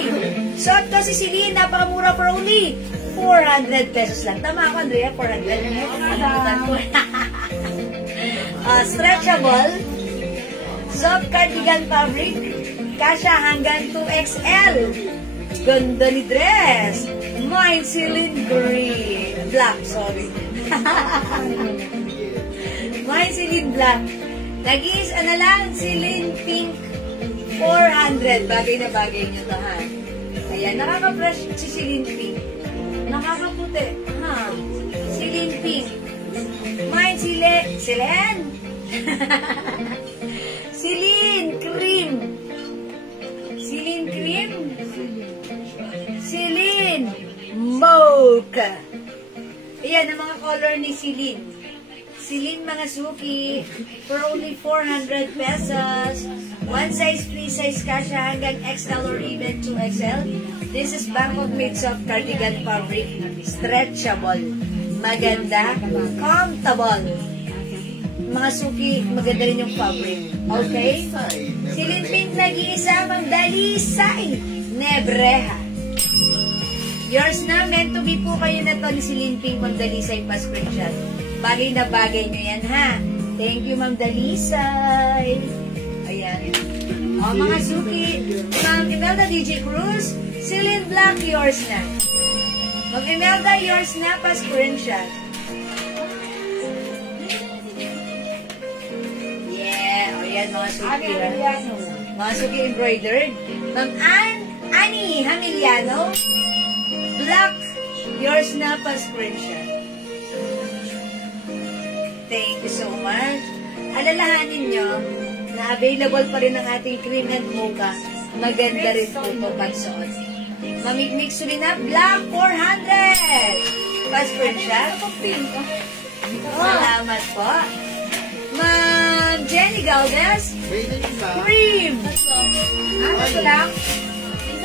Suot ko si Celine, napakamura for only 400 pesos lang. Tama ako, Andrea? 400? Stretchable. Soft cardigan fabric. Kasha hanggang 2XL. Ganda ni dress. Mine, Celine Green. Black, sorry. Mine, Celine Black. Nag-iis, ano lang, Celine Pink. 400. Bagay na bagay nyo to, ha? Ayan, nakaka-fresh si Celine Pink. Nakakaputi. Ha? Celine Pink. Mine, Celine. Celine Cream. Celine Cream. Celine Mocha. Ayan, ang mga color ni Celine. Celine mga suki, for only 400 pesos. One size, free size kasha hanggang XL or even 2XL. This is Bangkok made soft cardigan fabric. Stretchable. Maganda. Comfortable. Mga suki, maganda rin yung fabric. Okay? Celine Pink nag-iisa, Mang Dalisay. Nebreha. Yours na, meant to be po kayo na to ni Celine Pink, Mang Dalisay pa screenshot. Bagay na bagay nyo yan, ha? Thank you, Ma'am Dalisay. Ayan. O, mga suki, Ma'am Imelda DJ Cruz, Celine Black, yours na. Ma'am Imelda, yours na pa screenshot. Yeah, o yan, mga suki. Mga suki embroidered. Ma'am Annie Hamiliano, Black, yours na pa screenshot. Thank you so much. Alalahanin nyo na available pa rin ang ating cream and mocha. Maganda rin po ito pagsuot. Mamigmix rin na Black 400. Pa-screenshot. Salamat po. Ma'am Jenny Galvez. Cream. Ito lang.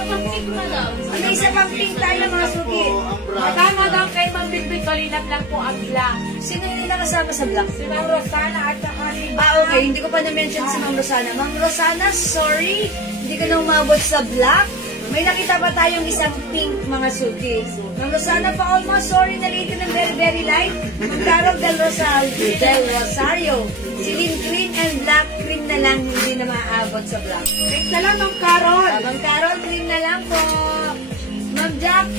Ano isa pang pink tayo mga suki? Matama lang kay Ma'am Bilbit, kalinap lang po ang black. Sino yung nakasama sa black? Si Ma'am Rosana at saka ni Okay. Hindi ko pa na-mention si Ma'am Rosana. Ma'am Rosana, sorry. Hindi ka na umabot sa black. May nakita pa tayong isang pink mga suki. Ma'am Rosana pa almost, sorry na late ng very, very light. Ma'am Carol Del Rosario. Celine Green and black cream na lang, hindi na maaabot sa black. Pink na lang, Ma'am Carol. Ma'am Carol, cream na lang po. Ma'am Jack,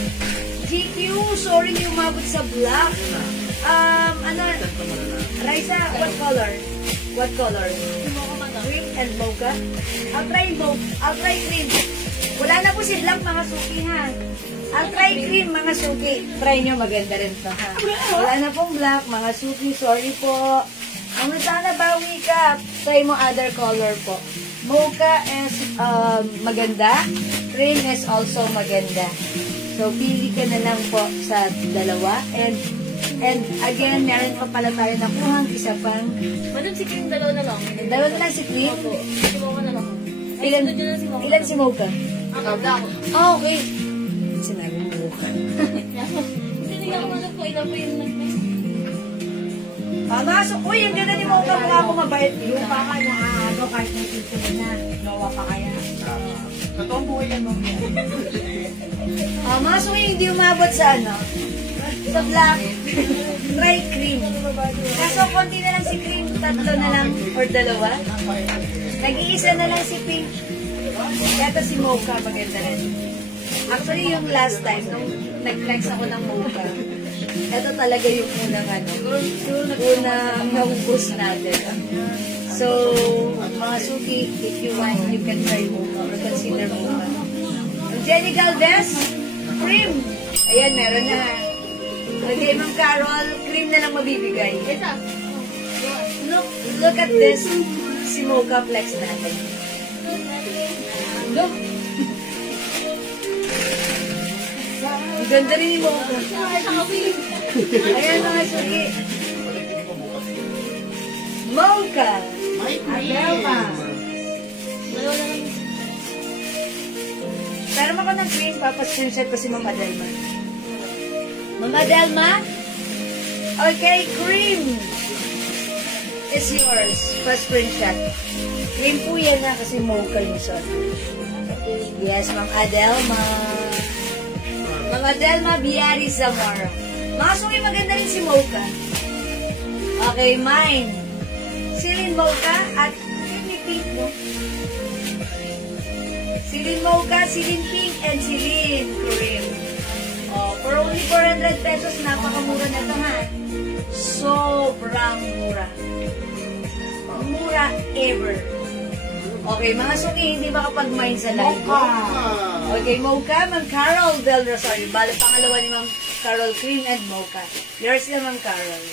GQ, sorry hindi umabot sa black. Raisa, what color? What color? and mocha. I'll try cream. Wala na po si Black, mga suki, ha? I'll try cream, mga suki. Try nyo, maganda rin to, ha? Wala na pong Black, mga suki. Sorry po. Ang sana bawi ka, try mo other color po. Mocha is maganda. Cream is also maganda. So, pili ka na lang po sa dalawa. And again, meron pa pala tayo nakuhang isa pang. Madam, si Cream, dalawa na lang. Dalawa na lang si Cream. Si Mocha na lang. Ilan si Mocha? Tabla ako. Ah, okay. Sinabi mo Mocha. Sinigyan ko na po, ilan po yung nag-mess. Masok. Uy, ang ganda ni Mocha. Mukha mo mabait. Yung pa ka na ano, kahit may tito na, nawa pa kaya. Totoong buhay yan, ma'am. Masok yung hindi umabot sa ano. Sa Black. Try cream. Kaso konti na lang si Cream. Tatlo na lang or dalawa. Nag-iisa na lang si Pink. Kaya si Mocha maganda rin. Actually, yung last time, nung nag-flex ako ng Mocha, ito talaga yung unang unang naubos natin. So, mga suki, if you want, you can try Mocha or consider Mocha. Jenny Galvez, Cream. Ayan, meron na. Okay, Ma'am Carol, Cream na lang mabibigay. Look at this. Si Mocha Flex natin. Look. Ang ganda rin ni Mocha. Ayan mga suki. Mocha. Adelma. Pero ako ng Cream, papascreenshot ko si Ma'am Adelma. Ma'am Adelma? Okay, Cream is yours. Pa-screenshot. Cream po yan na kasi Mocha yung shot. Yes, Ma'am Adelma. Ma'am Adelma, Biari Zamora. Mga suki, maganda rin si Mocha. Okay, mine. Celine Mocha at Celine Pink, no? Celine Mocha, Celine Pink, and Celine Cream. For only 400 pesos, napakamura na ito, ha? Sobrang mura. Mura ever. Okay, mga suki, hindi makapag-mine sa live. Okay, Mocha, Ma'am Carol Del Rosario. Bala, pangalawa ni Ma'am Carol, Cream and Mocha. Yours na, Ma'am Carol.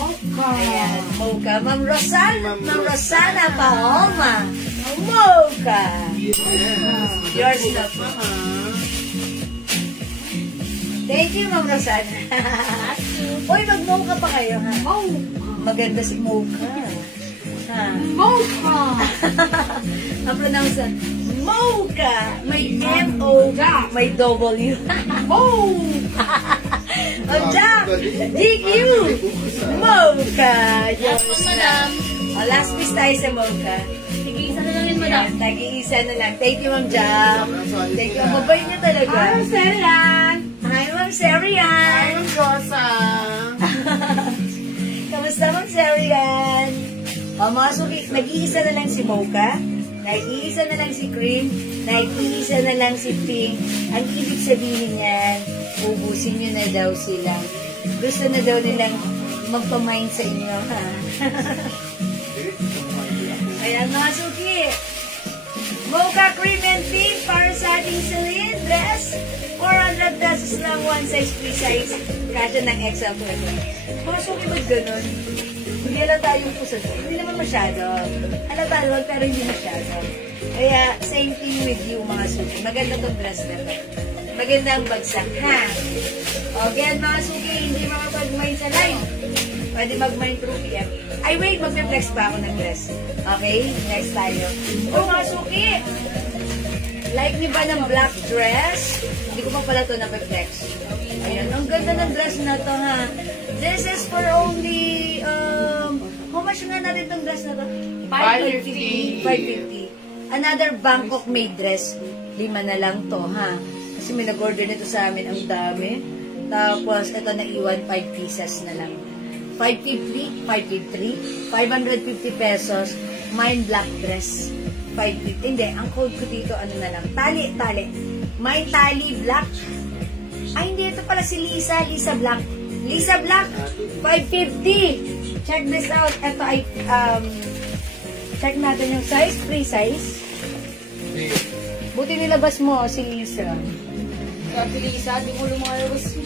Mocha. Ayan, Mocha. Ma'am Rosana Paoma. Mocha. Yours na po. Thank you, Ma'am Rosana. Uy, mag-mocha pa kayo, ha? Maganda si Mocha. Ha? Mocha. Ang pronounce Mocha. May M-O, may W. Mocha. Oh, Jack. DQ. Mocha. Yours na. Last piece tayo sa Mocha. Tig-iisa na lang yun, madam. Tag-iisa na lang. Thank you, Ma'am Jack. Thank you. Ang mabay niya talaga. Ano, Serian? Hi, Ma'am Serian. Ma'am Rosa. Kamusta, Ma'am Serian? Mga suki, nag-iisa na lang si Mocha, nag-iisa na lang si Cream, nag-iisa na lang si Pink. Ang ibig sabihin niyan, ubusin nyo na daw sila. Gusto na daw nilang magpamind sa inyo, ha? Ayan, mga suki. Mocha, Cream, and Pink para sa ating Celine dress. 400 pesos lang, one size, free size. Kasya ng XL po. Mga suki, ba't ganun? Hindi lang tayong puso. Hindi naman masyado. Halata naman, pero hindi masyado. Kaya, same thing with you, mga suki. Maganda tong dress na to. Maganda ang bagsak, ha? Okay, mga suki, hindi makapag-mind sa live. Pwede mag-mind through PM. Ay, wait, mag-flex pa ako ng dress. Okay, next tayo. O, mga suki, like niyo ba ng black dress? Hindi ko pa pala ito na-flex. Ayan, ang ganda ng dress na to, ha? This is for only, how much nga natin itong dress na to? 550. 550. Another Bangkok made dress. 5 na lang to, ha? Kasi may nag-order nito sa amin, ang dami. Tapos, ito na iwan, 5 pieces na lang. 550, 550, 550 pesos. Mine black dress. 550. Hindi, ang code ko dito, ano na lang. Tali. Mine tali black. Ay, hindi. Ito pala si Lisa. Lisa Black. Lisa Black, 550. Check this out. Ito ay Check natin yung size, free size. Hindi. Buti nilabas mo si Lisa. Sabi Lisa, di mo lumalabas.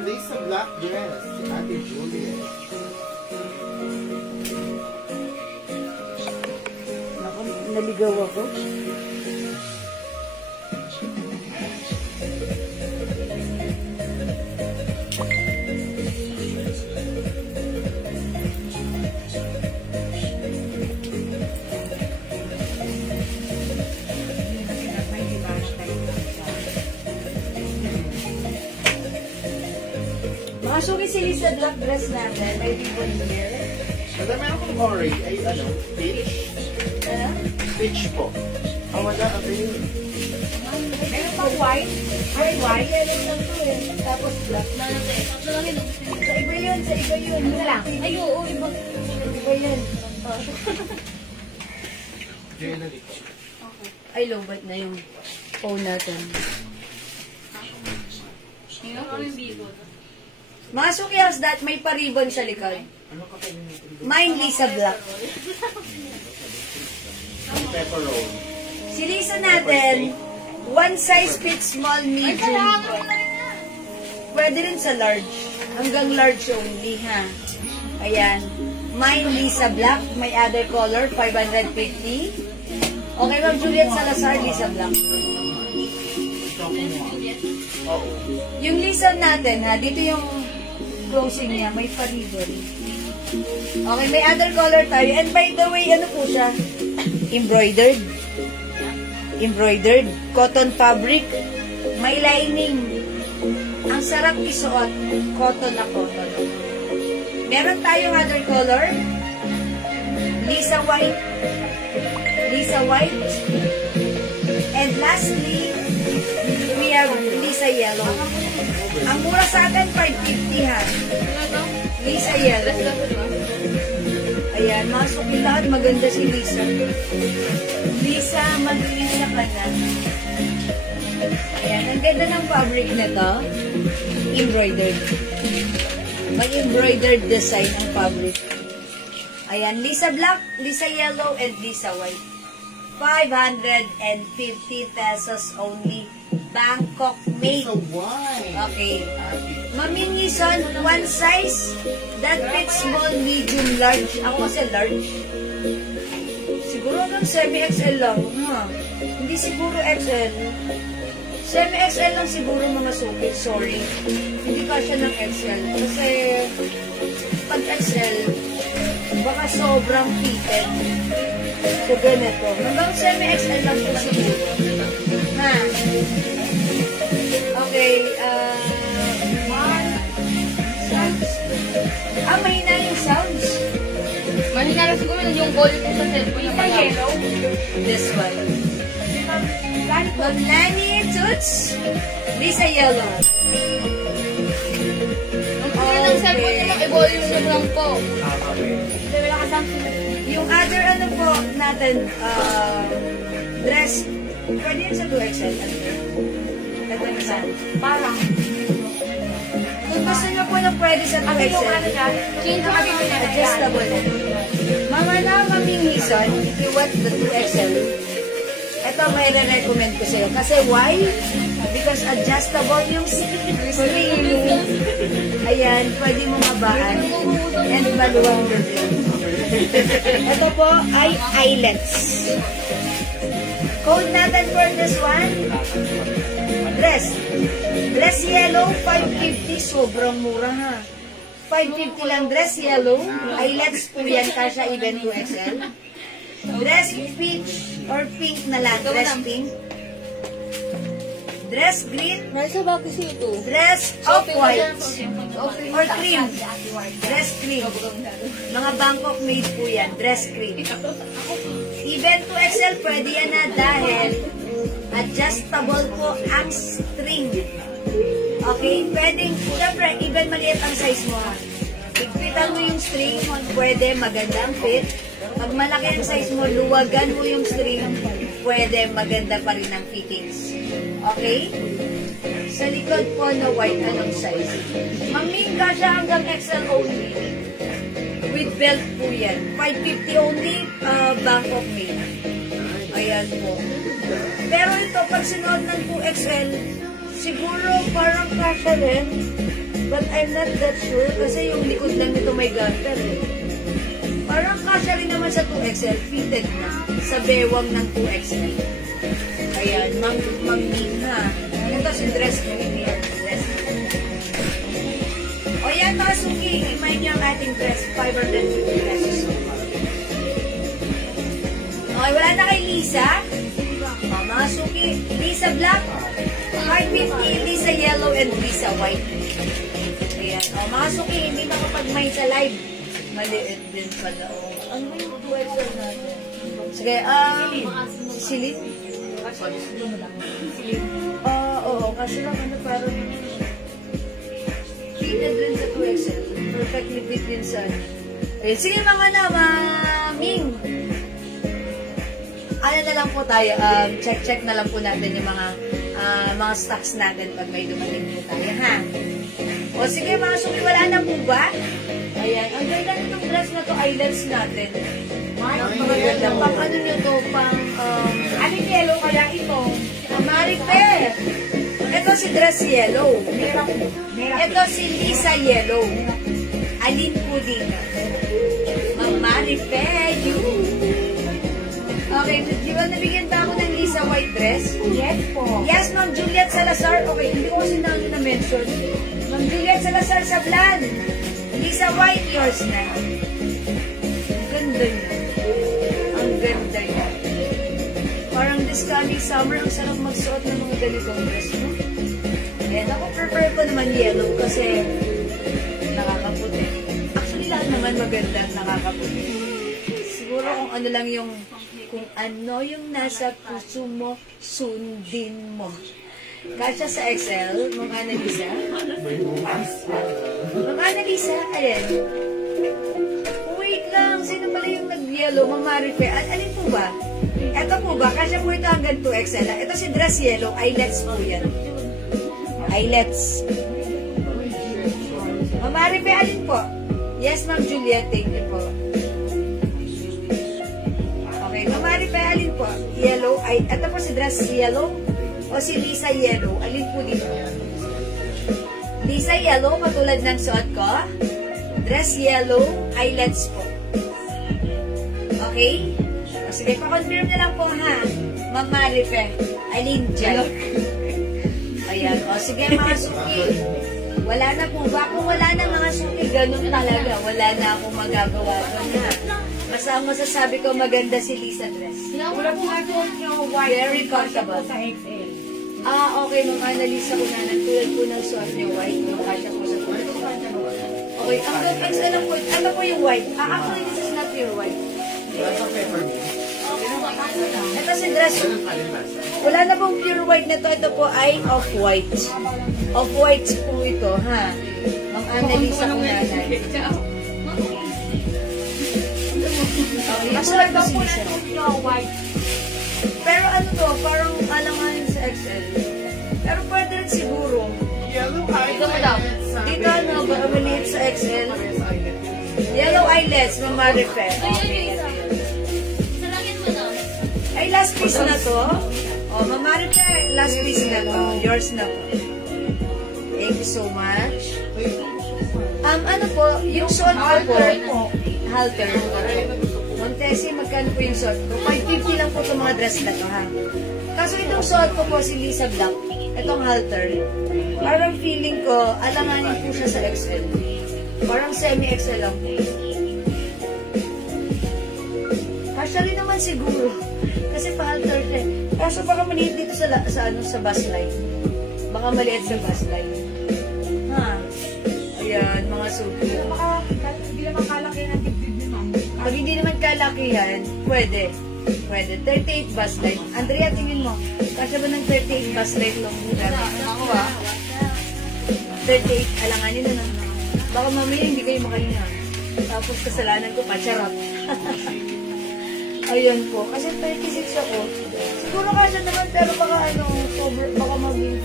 Lisa black dress. Si Ate Juliet. Naku, naligaw ako. Makasuki si Lisa black dress natin. May ribbon here. Madam, meron kong orange. Ay, ano? Peach? Peach po. Ah, wala. Ate yun. Meron pa white. Ay, white. Meron lang to eh. Tapos black. Sa iba yun, sa iba yun. Yun lang. Ay, oo, iba. Iba yun. Jewelry. Ay, lowbat na yung phone natin. Tingnan ko yung bibo. Mga sukiyas that may paribon sa likod. Mine, Lisa Black. Pepper roll. Si Lisa natin, one size fits small, medium. Pwede rin sa large. Hanggang large only, ha? Ayan. Mine, Lisa Black. May other color, 550. Okay, Ma'am Juliet Salazar, Lisa Black. Oo. Yung Lisa natin, ha? Dito yung closing niya. May paribon. Okay, may other color tayo. And by the way, ano po siya? Embroidered. Embroidered. Cotton fabric. May lining. Ang sarap isuot. Cotton na cotton. Meron tayong other color. Lisa white. Lisa white. And lastly, we have Lisa yellow. Ang mura sa atin, 550 ha. Lisa yellow. Ayan, masok yung lahat. Maganda si Lisa. Lisa, mag-Lisa ka na. Ayan, ang ganda ng fabric na to. Embroidered. May embroidered design ang fabric. Ayan, Lisa black, Lisa yellow, and Lisa white. 550 pesos only. Bangkok made. So why? Okay. Maminison, one size that fits small, medium, large. Ako kasi large. Siguro ng semi-XL lang. Ha? Hindi siguro XL. Semi-XL lang siguro mga suki. Sorry. Hindi pa siya ng XL. Kasi pag XL, baka sobrang fitted. So, ganito. Hanggang semi-XL lang po siguro. Ha? Okay, sounds. Mahina yung sounds. Mahina lang siguro yung volume ko sa cellphone yung Yellow. This one. Ma'am Lani Toots. Lisa yellow. Ang kaya ng cellphone nyo, i-volume nyo lang po. Yung other ano po natin, dress, pwede yun sa 2XL. Ito yung isa. Parang. Kung gusto nyo po na pwede sa 2XL, adjustable. Mama na, mamingisan, if you want the 2XL, ito may re-recommend ko sa'yo. Kasi why? Because adjustable yung screen. Ayan, pwede mo mabaan. And maluwang din. Ito po ay eyelets. Code natin for this one. Dress. Dress yellow, 550. Sobrang mura ha. 550 lang dress yellow. Eyelets po yan. Kasha even 2XL. Dress peach or pink na lang. Dress pink. Dress green. Nasa ba kasi ito? Dress off-white. Or cream. Dress cream. Mga Bangkok made po yan. Dress cream. Even 2XL pwede yan na dahil adjustable po ang string. Okay? Pwedeng, syempre, even maliit ang size mo. Higpitan mo yung string, pwede, magandang fit. Pag malaki ang size mo, luwagan mo yung string, pwede, maganda pa rin ang fittings. Okay? Sa likod po na white, anong size? Maming ka siya hanggang XL only. With belt po yan. 550 only, Bangkok made. Ayan po. Pero ito, pag sinuot ng 2XL, siguro parang kasha rin. But I'm not that sure kasi yung likod lang nito may garter eh. Parang kasha rin naman sa 2XL, fitted na. Sa bewang ng 2XL. Ayan, mang-ming ha. Ito si dress ko here. Dress ko. O yan mga suki, imay niyo ang ating dress. 550 pesos. Okay, wala na kay Lisa. O, mga suki, Lisa Black, 550, Lisa Yellow, and Lisa White. Ayan. O, mga suki, hindi makapag-may sa live. Maliit din pala. O, ano yung 2XL natin? Sige, silip. Oo, kasi lang ano parang fitted din sa 2XL. Perfectly fit yun sa ano. Okay, sige mga Ming. Ano na lang po tayo, check na lang po natin yung mga stocks natin pag may dumating po tayo, ha? O sige mga suki, wala na po ba? Ayan, ang ganda nitong dress na to, eyelets natin. Ang maganda, pang ano nyo to, pang, Anong yellow kaya ito? Marifer. Ito si dress yellow. Ito si Lisa yellow. Alin po dito? Marifer, you. Okay, di ba nabigyan ba ako ng Lisa white dress? Yes po. Yes, Ma'am Juliet Salazar. Okay, hindi ko kasi na-mention. Ma'am Juliet Salazar Sablan. Lisa white, yours na. Ang ganda niya. Ang ganda niya. Parang this coming summer, ang sarap magsuot ng mga ganitong dress, no? Ayan, ako prefer ko naman yellow kasi nakakaputi. Actually, lahat naman maganda, nakakaputi. Siguro kung ano lang yung, kung ano yung nasa puso mo, sundin mo. Kasya sa XL, mga Annalisa. Mga Annalisa, ayan. Wait lang, sino pala yung nag-yellow, Mamarife? Alin po ba? Ito po ba? Kasya po ito hanggang 2XL. Ito si dress yellow, eyelets po yan. Eyelets. Mamarife, alin po? Yes, Ma'am Juliet, thank you po. Okay, Mamarife, alin po? Yellow, ito po si dress yellow. O si Lisa Yellow. Alin po dito? Lisa Yellow, katulad ng suot ko. Dress yellow, eyelets po. Okay? O sige, pa-confirm na lang po ha. Ma'am Marife. Alin dyan? Ayan. O sige mga suki. Wala na po ba? Kung wala na mga suki, ganun talaga. Wala na akong magagawa doon ha. Basta ang masasabi ko, maganda si Lisa dress. Wala po nga po nyo white. Very comfortable. Sa XL. Okay, nung analisa ko na, nagtulad po ng suot niyo white, yung kasya po sa tulad. Okay, ang gagawin na lang po, ano po yung white? Actually, this is not pure white. Ito si dress. Wala na pong pure white na to. Ito po ay off-white. Off-white po ito, ha? Ang analisa ko na. Masarap daw po na Nyo white. Pero ano to, parang alanganin sa XL. Pero pwede rin siguro. Dito ano, baka maliit sa XL. Yellow eyelets, Mamarife. Ay, last piece na to. O, Mamarife, last piece na to. Yours na po. Thank you so much. Ano po, yung suot ko po, halter. Montesi, magkano po yung suot ko? 550 lang po itong mga dress na to, ha? Kaso itong suot ko po si Lisa Black. Itong halter. Parang feeling ko, alanganin po siya sa XL. Parang semi-XL lang po. Kasya rin naman siguro. Kasi pa-halter siya. Kaso baka maliit dito sa bus line. Baka maliit sa bus line. Ha? Ayan, mga suki. Hindi naman kalaki na dibdib naman. Pag hindi naman kalakihan, pwede. Pwede. 38 bus line. Andrea, tingin mo. Kasya ba ng 38 bus line lang? Ako 38, alanganin na lang. Baka mamaya hindi kayo makahinga. Tapos kasalanan ko pa, charot. Ayun po. Kasi 36 ako. Siguro kasi naman, pero baka baka maging,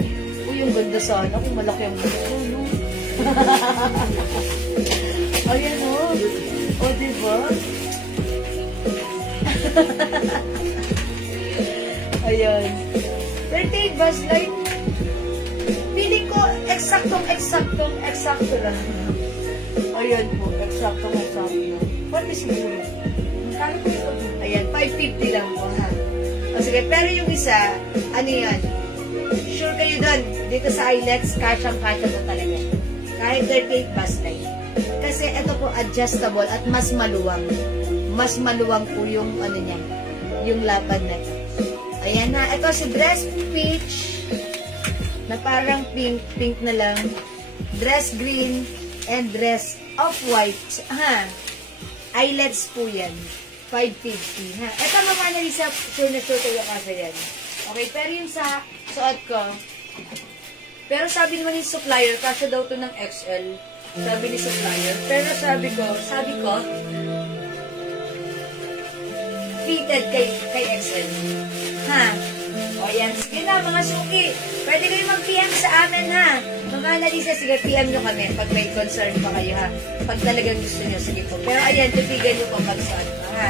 uy, yung ganda sana kung malaki ang gusto, no? Ayan o. O, diba? Ayan. 38 bus line. Feeling ko, eksakto lang. Ayan po, eksakto. Pwede siguro. Kano po ito? Ayan, 550 lang po, ha? O sige, pero yung isa, ano yan? Sure kayo doon, dito sa iLets, kasyang-kasya po talaga. Kahit 38 bus line. Kasi ito po, adjustable at mas maluwang. Mas maluwang po yung, ano niya, yung lapad na ito. Ayan na, ito si Dress Peach, na parang pink na lang. Dress green, and dress off-white. Ha? iLets po yan. 550. Ha? Ito naman na isa, sure na sure kayo kasi yan. Okay, pero yung sa suot ko, pero sabi naman yung supplier, kasi daw to ng XL. Sabi ni supplier. Pero sabi ko, fitted kay XL. Ha? O yan, sige na mga suki. Pwede kayo mag-PM sa amin, ha? Mga Analisa, sige, PM nyo kami pag may concern pa kayo, ha? Pag talagang gusto nyo, sige po. Pero ayan, tutigan nyo po pag saan pa, ha?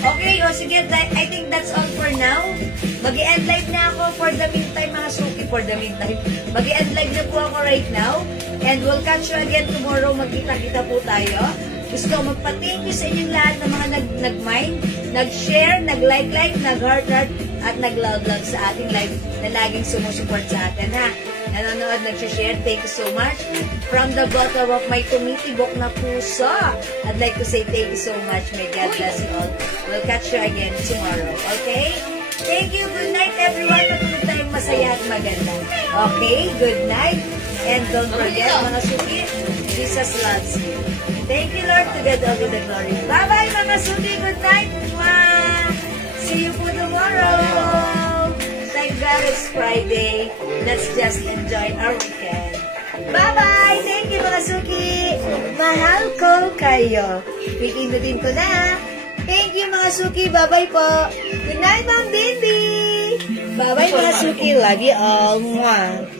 Okay, o sige, I think that's all for now. Mag-i-end live na ako for the meantime, mga suki, for the meantime. Mag-i-end live na po ako right now. And we'll catch you again tomorrow. Magkita-kita po tayo. Gusto ko magpa-thank you sa inyong lahat ng mga nag-mind, nag-share, nag-like, nag-heart, at nag-love sa ating live na laging sumusuport sa atin, ha? Nanonood, nag-share, thank you so much. From the bottom of my tumitibok na puso, I'd like to say thank you so much. May God bless you all. We'll catch you again tomorrow, okay? Thank you, good night everyone. Patuloy tayong masaya at maganda. Okay, good night. And don't forget, mga suki, Jesus loves you. Thank you, Lord, to God all the glory. Bye-bye, mga suki. Good night. Mwah! See you po tomorrow. Thank God it's Friday. Let's just enjoy our weekend. Bye-bye! Thank you, mga suki. Mahal ko kayo. Pikinutin ko na. Thank you, mga suki. Bye-bye po. Good night, Ma'am Bindi. Bye-bye, mga suki. Love you all. Mwah!